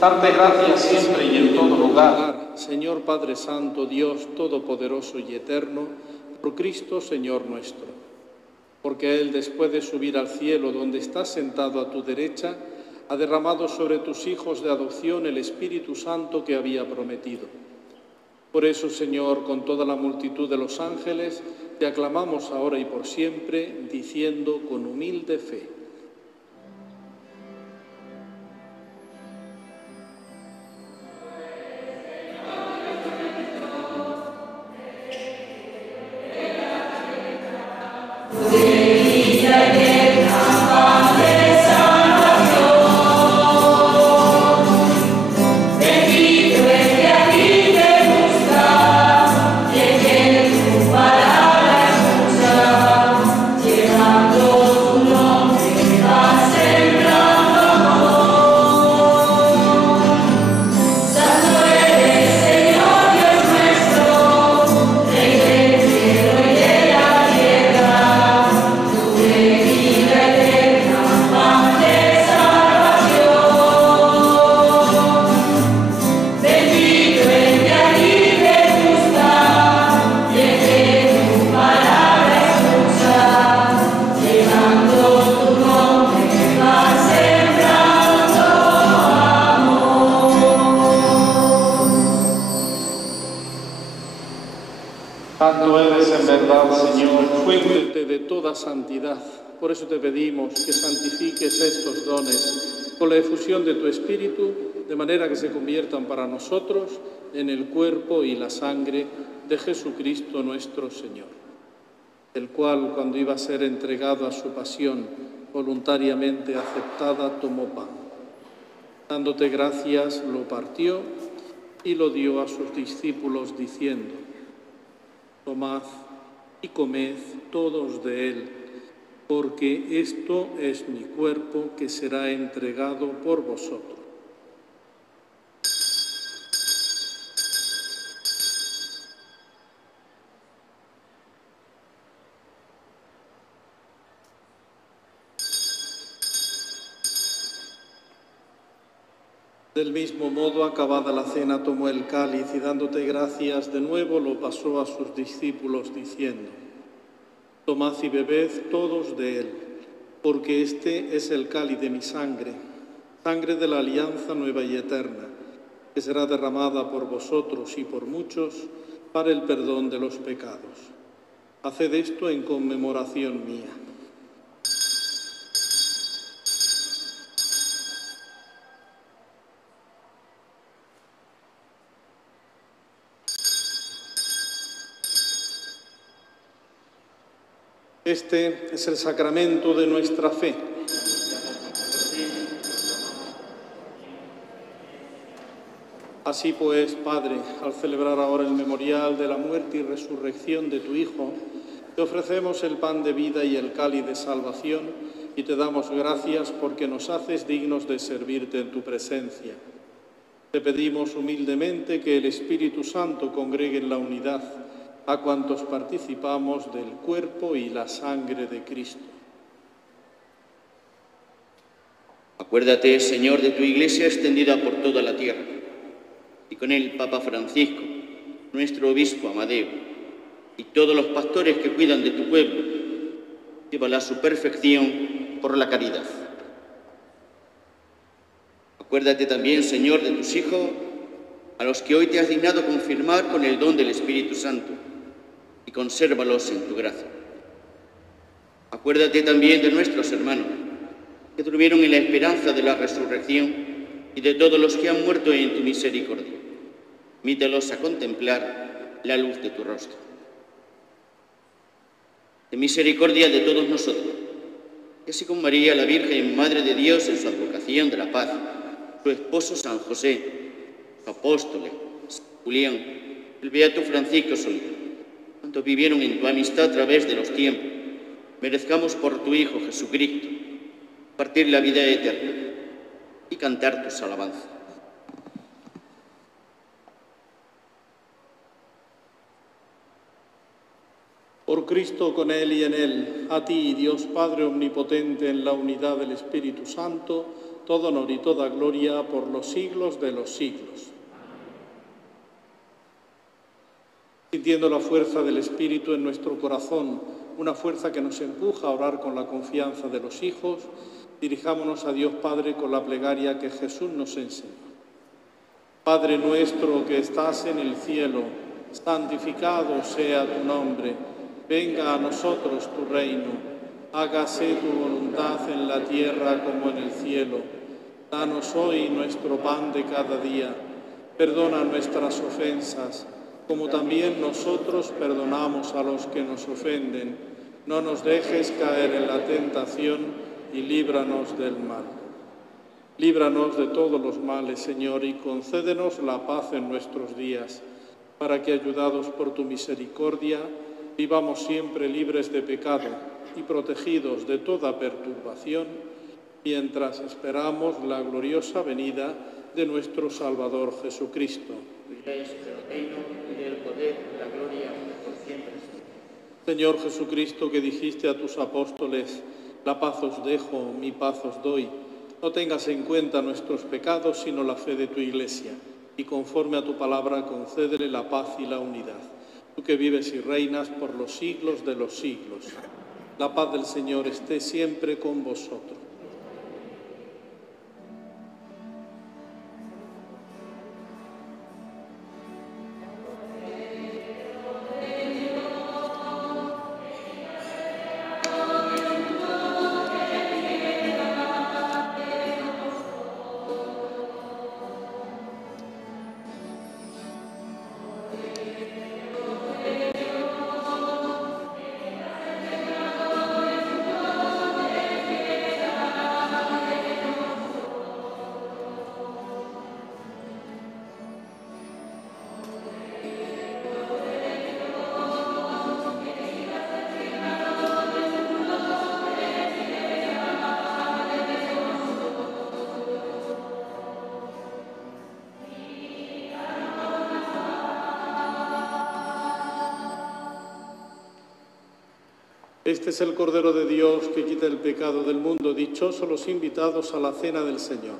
darte gracias siempre y en todo lugar, Señor Padre Santo, Dios Todopoderoso y Eterno, por Cristo Señor nuestro. Porque Él, después de subir al cielo, donde está sentado a tu derecha, ha derramado sobre tus hijos de adopción el Espíritu Santo que había prometido. Por eso, Señor, con toda la multitud de los ángeles, te aclamamos ahora y por siempre, diciendo con humilde fe: Bendito el que a ti te busca. de toda santidad. Por eso te pedimos que santifiques estos dones con la efusión de tu Espíritu, de manera que se conviertan para nosotros en el cuerpo y la sangre de Jesucristo nuestro Señor, el cual, cuando iba a ser entregado a su pasión voluntariamente aceptada, tomó pan. Dándote gracias, lo partió y lo dio a sus discípulos, diciendo: tomad y comed todos de él, porque esto es mi cuerpo que será entregado por vosotros. Del mismo modo, acabada la cena, tomó el cáliz y, dándote gracias de nuevo, lo pasó a sus discípulos, diciendo: tomad y bebed todos de él, porque este es el cáliz de mi sangre, sangre de la alianza nueva y eterna, que será derramada por vosotros y por muchos para el perdón de los pecados. Haced esto en conmemoración mía. Este es el sacramento de nuestra fe. Así pues, Padre, al celebrar ahora el memorial de la muerte y resurrección de tu Hijo, te ofrecemos el pan de vida y el cáliz de salvación y te damos gracias porque nos haces dignos de servirte en tu presencia. Te pedimos humildemente que el Espíritu Santo congregue en la unidad a cuantos participamos del cuerpo y la sangre de Cristo. Acuérdate, Señor, de tu Iglesia extendida por toda la tierra, y con el Papa Francisco, nuestro obispo Amadeo, y todos los pastores que cuidan de tu pueblo, llévala a su perfección por la caridad. Acuérdate también, Señor, de tus hijos, a los que hoy te has dignado confirmar con el don del Espíritu Santo, y consérvalos en tu gracia. Acuérdate también de nuestros hermanos, que durmieron en la esperanza de la resurrección, y de todos los que han muerto en tu misericordia. Mítelos a contemplar la luz de tu rostro. Ten misericordia de todos nosotros, que así como María, la Virgen, Madre de Dios, en su advocación de la paz, su esposo San José, su apóstol, San Julián, el beato Francisco Solís, cuantos vivieron en tu amistad a través de los tiempos, merezcamos por tu Hijo Jesucristo partir la vida eterna y cantar tus alabanzas. Por Cristo, con Él y en Él, a ti, Dios Padre omnipotente, en la unidad del Espíritu Santo, todo honor y toda gloria por los siglos de los siglos. Sintiendo la fuerza del Espíritu en nuestro corazón, una fuerza que nos empuja a orar con la confianza de los hijos, dirijámonos a Dios Padre con la plegaria que Jesús nos enseñó. Padre nuestro que estás en el cielo, santificado sea tu nombre. Venga a nosotros tu reino. Hágase tu voluntad en la tierra como en el cielo. Danos hoy nuestro pan de cada día. Perdona nuestras ofensas, como también nosotros perdonamos a los que nos ofenden. No nos dejes caer en la tentación y líbranos del mal. Líbranos de todos los males, Señor, y concédenos la paz en nuestros días, para que, ayudados por tu misericordia, vivamos siempre libres de pecado y protegidos de toda perturbación, mientras esperamos la gloriosa venida de nuestro Salvador Jesucristo. Señor Jesucristo, que dijiste a tus apóstoles: la paz os dejo, mi paz os doy, no tengas en cuenta nuestros pecados, sino la fe de tu Iglesia, y conforme a tu palabra concédele la paz y la unidad. Tú que vives y reinas por los siglos de los siglos. La paz del Señor esté siempre con vosotros. Este es el Cordero de Dios que quita el pecado del mundo. Dichosos los invitados a la cena del Señor.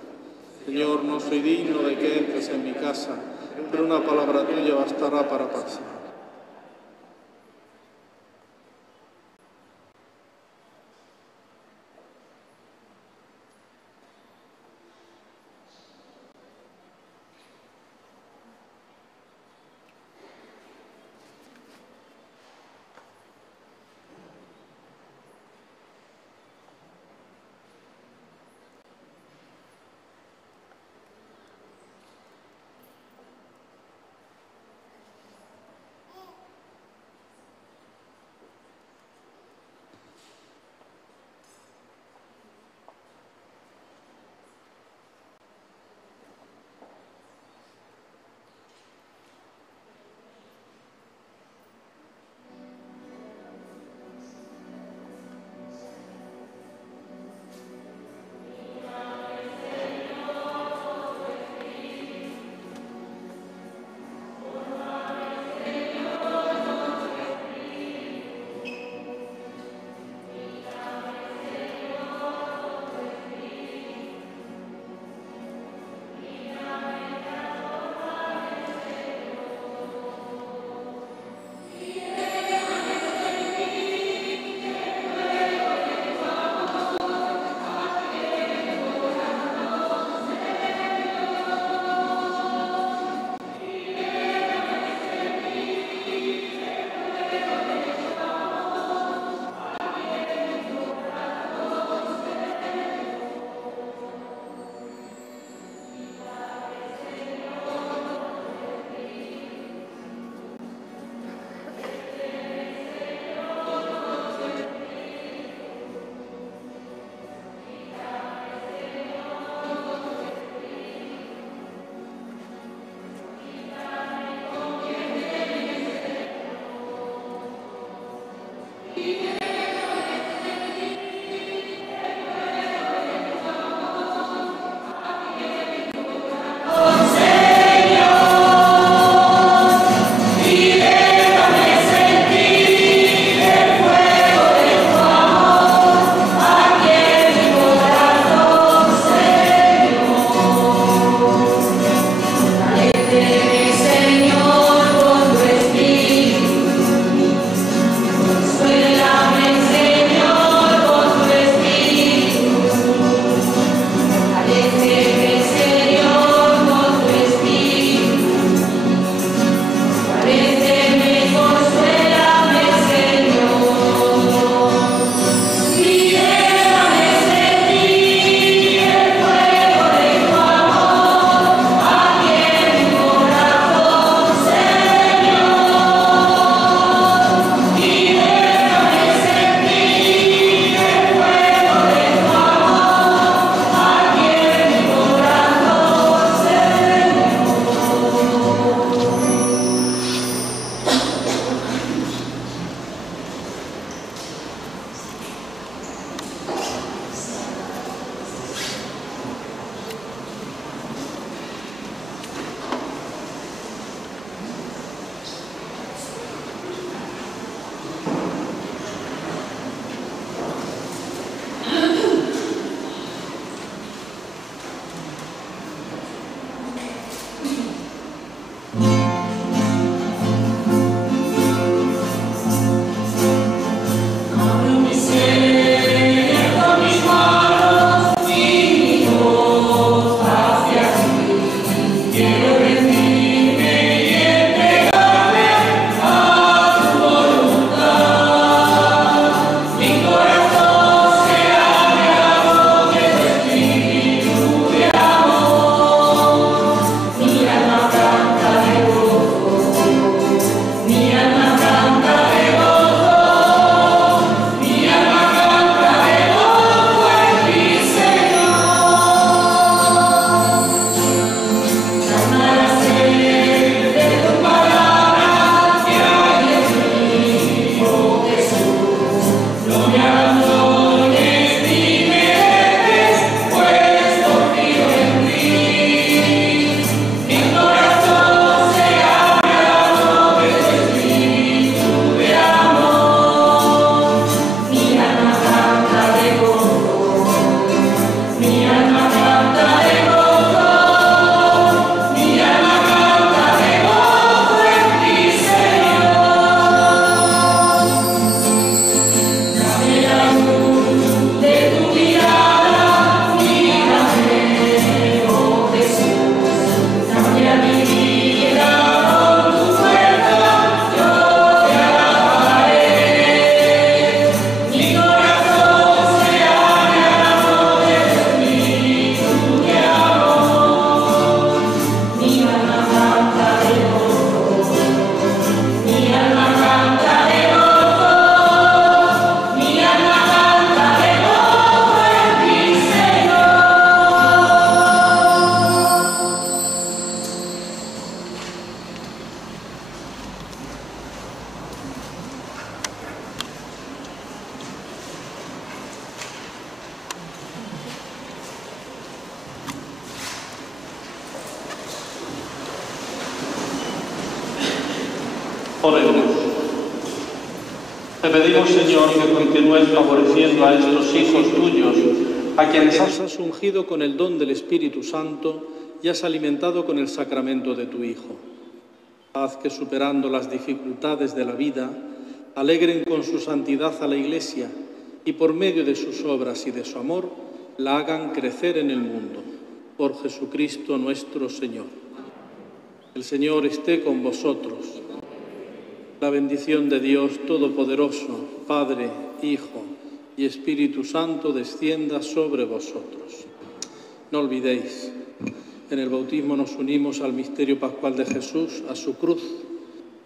Señor, no soy digno de que entres en mi casa, pero una palabra tuya bastará para pasar. Oremos. Te pedimos, Señor, que continúes favoreciendo a estos hijos tuyos, a quienes has ungido con el don del Espíritu Santo y has alimentado con el sacramento de tu Hijo. Haz que, superando las dificultades de la vida, alegren con su santidad a la Iglesia y por medio de sus obras y de su amor, la hagan crecer en el mundo. Por Jesucristo nuestro Señor. El Señor esté con vosotros. La bendición de Dios Todopoderoso, Padre, Hijo y Espíritu Santo, descienda sobre vosotros. No olvidéis, en el bautismo nos unimos al misterio pascual de Jesús, a su cruz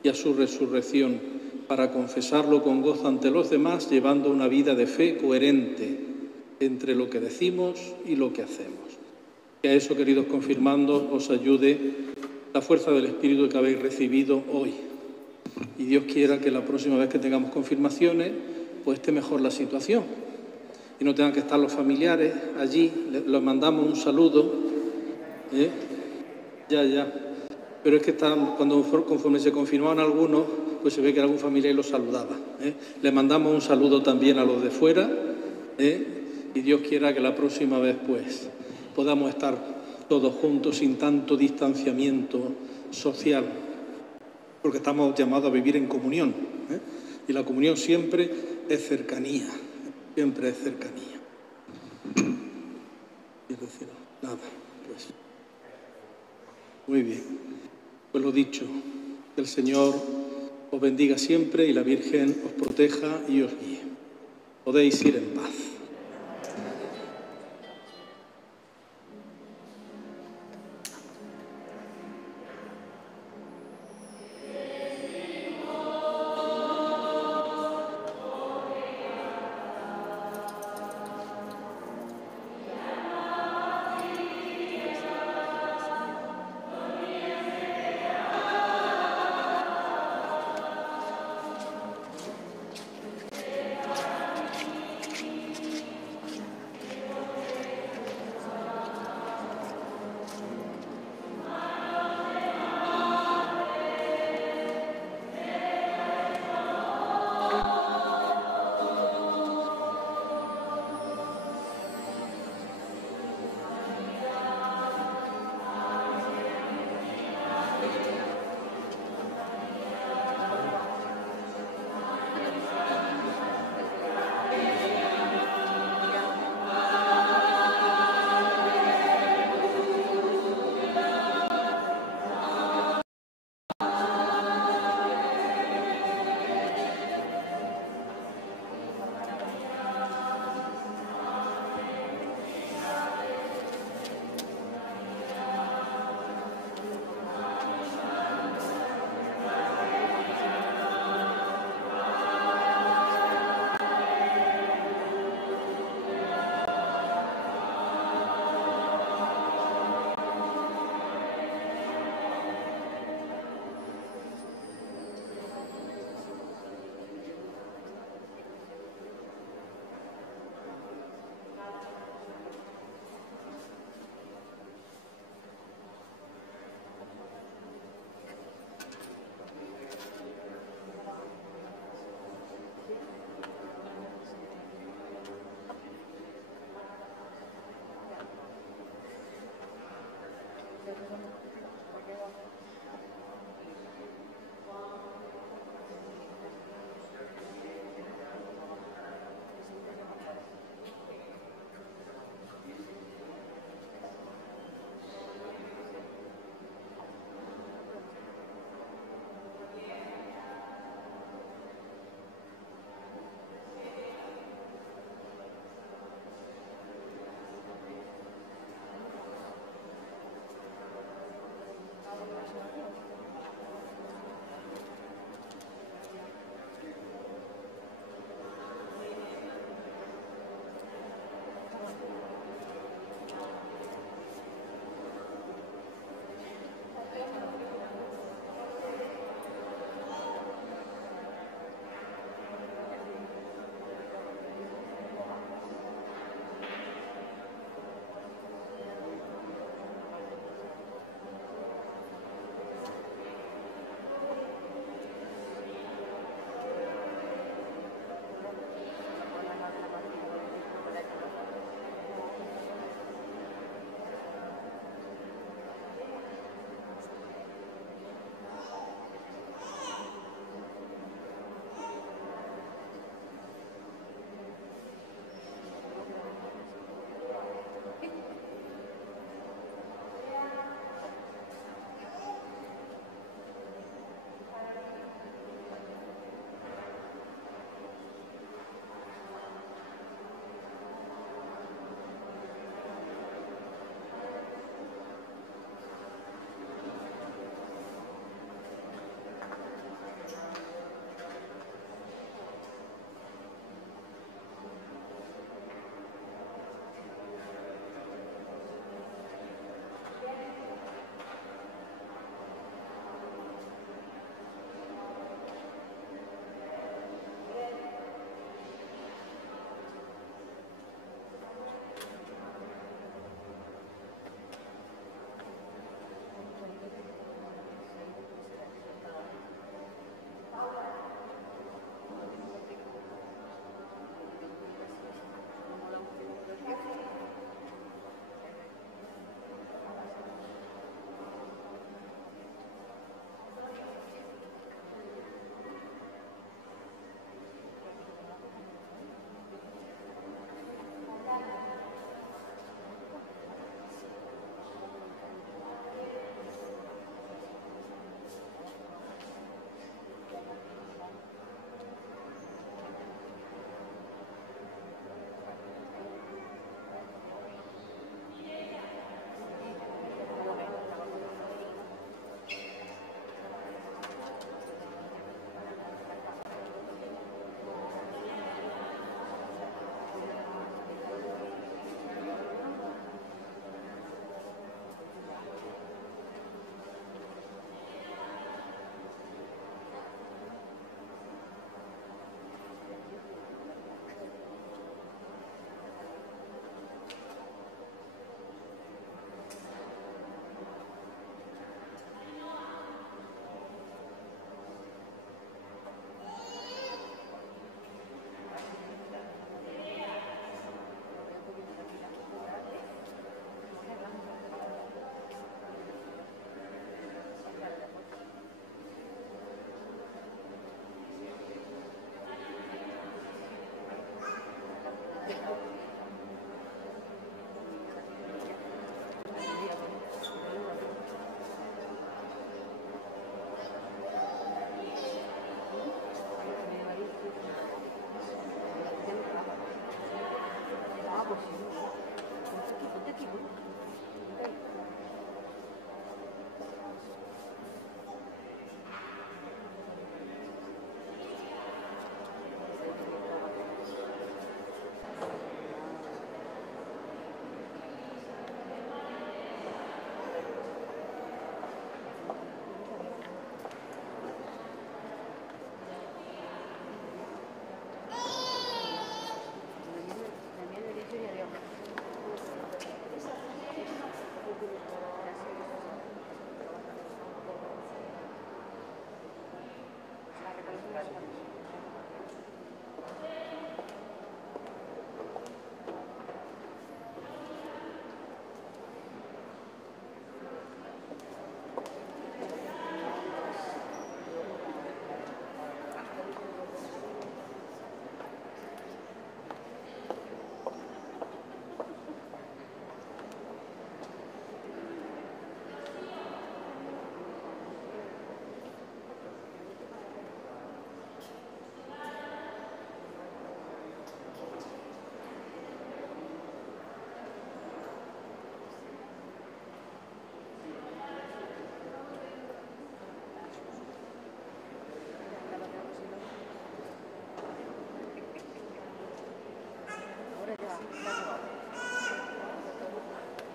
y a su resurrección, para confesarlo con gozo ante los demás, llevando una vida de fe coherente entre lo que decimos y lo que hacemos. Que a eso, queridos confirmandos, os ayude la fuerza del Espíritu que habéis recibido hoy. Y Dios quiera que la próxima vez que tengamos confirmaciones, pues esté mejor la situación. Y no tengan que estar los familiares allí, les mandamos un saludo. Ya. Pero es que conforme se confirmaban algunos, pues se ve que algún familiar los saludaba. Les mandamos un saludo también a los de fuera. Y Dios quiera que la próxima vez, pues, podamos estar todos juntos sin tanto distanciamiento social, porque estamos llamados a vivir en comunión, y la comunión siempre es cercanía, siempre es cercanía. ¿Quieres decir nada? Pues muy bien, pues lo dicho, que el Señor os bendiga siempre y la Virgen os proteja y os guíe. Podéis ir en paz.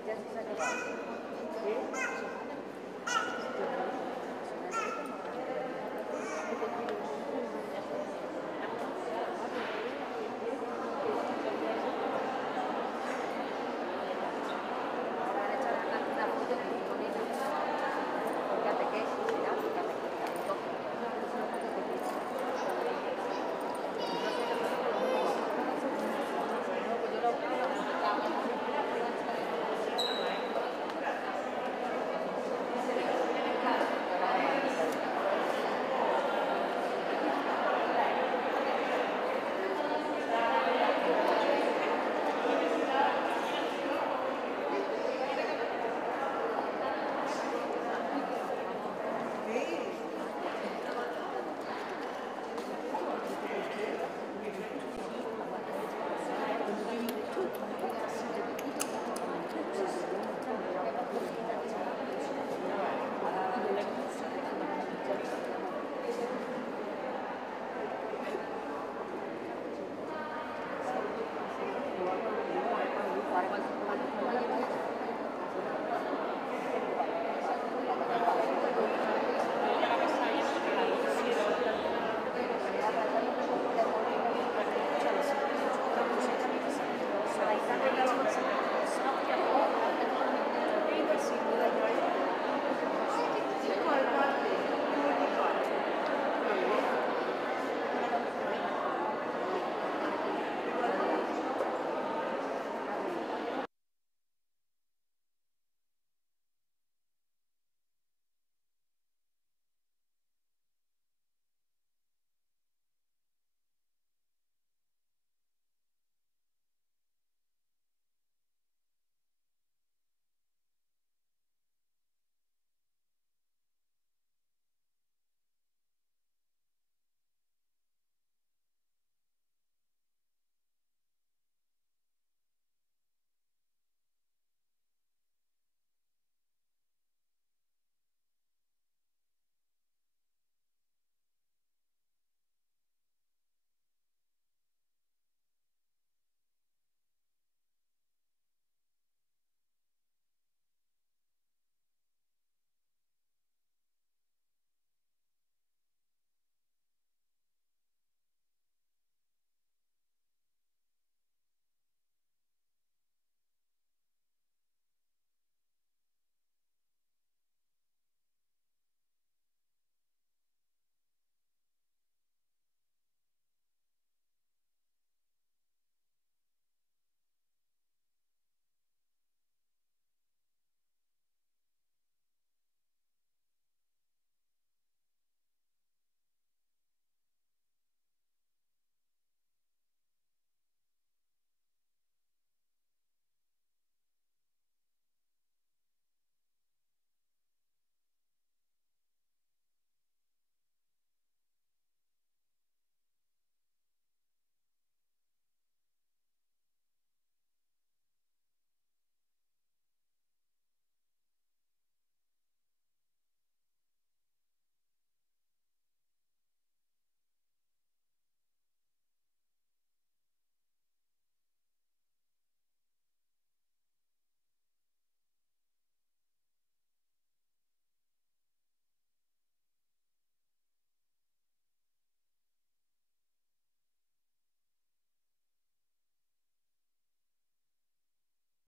Ya se ha acabado.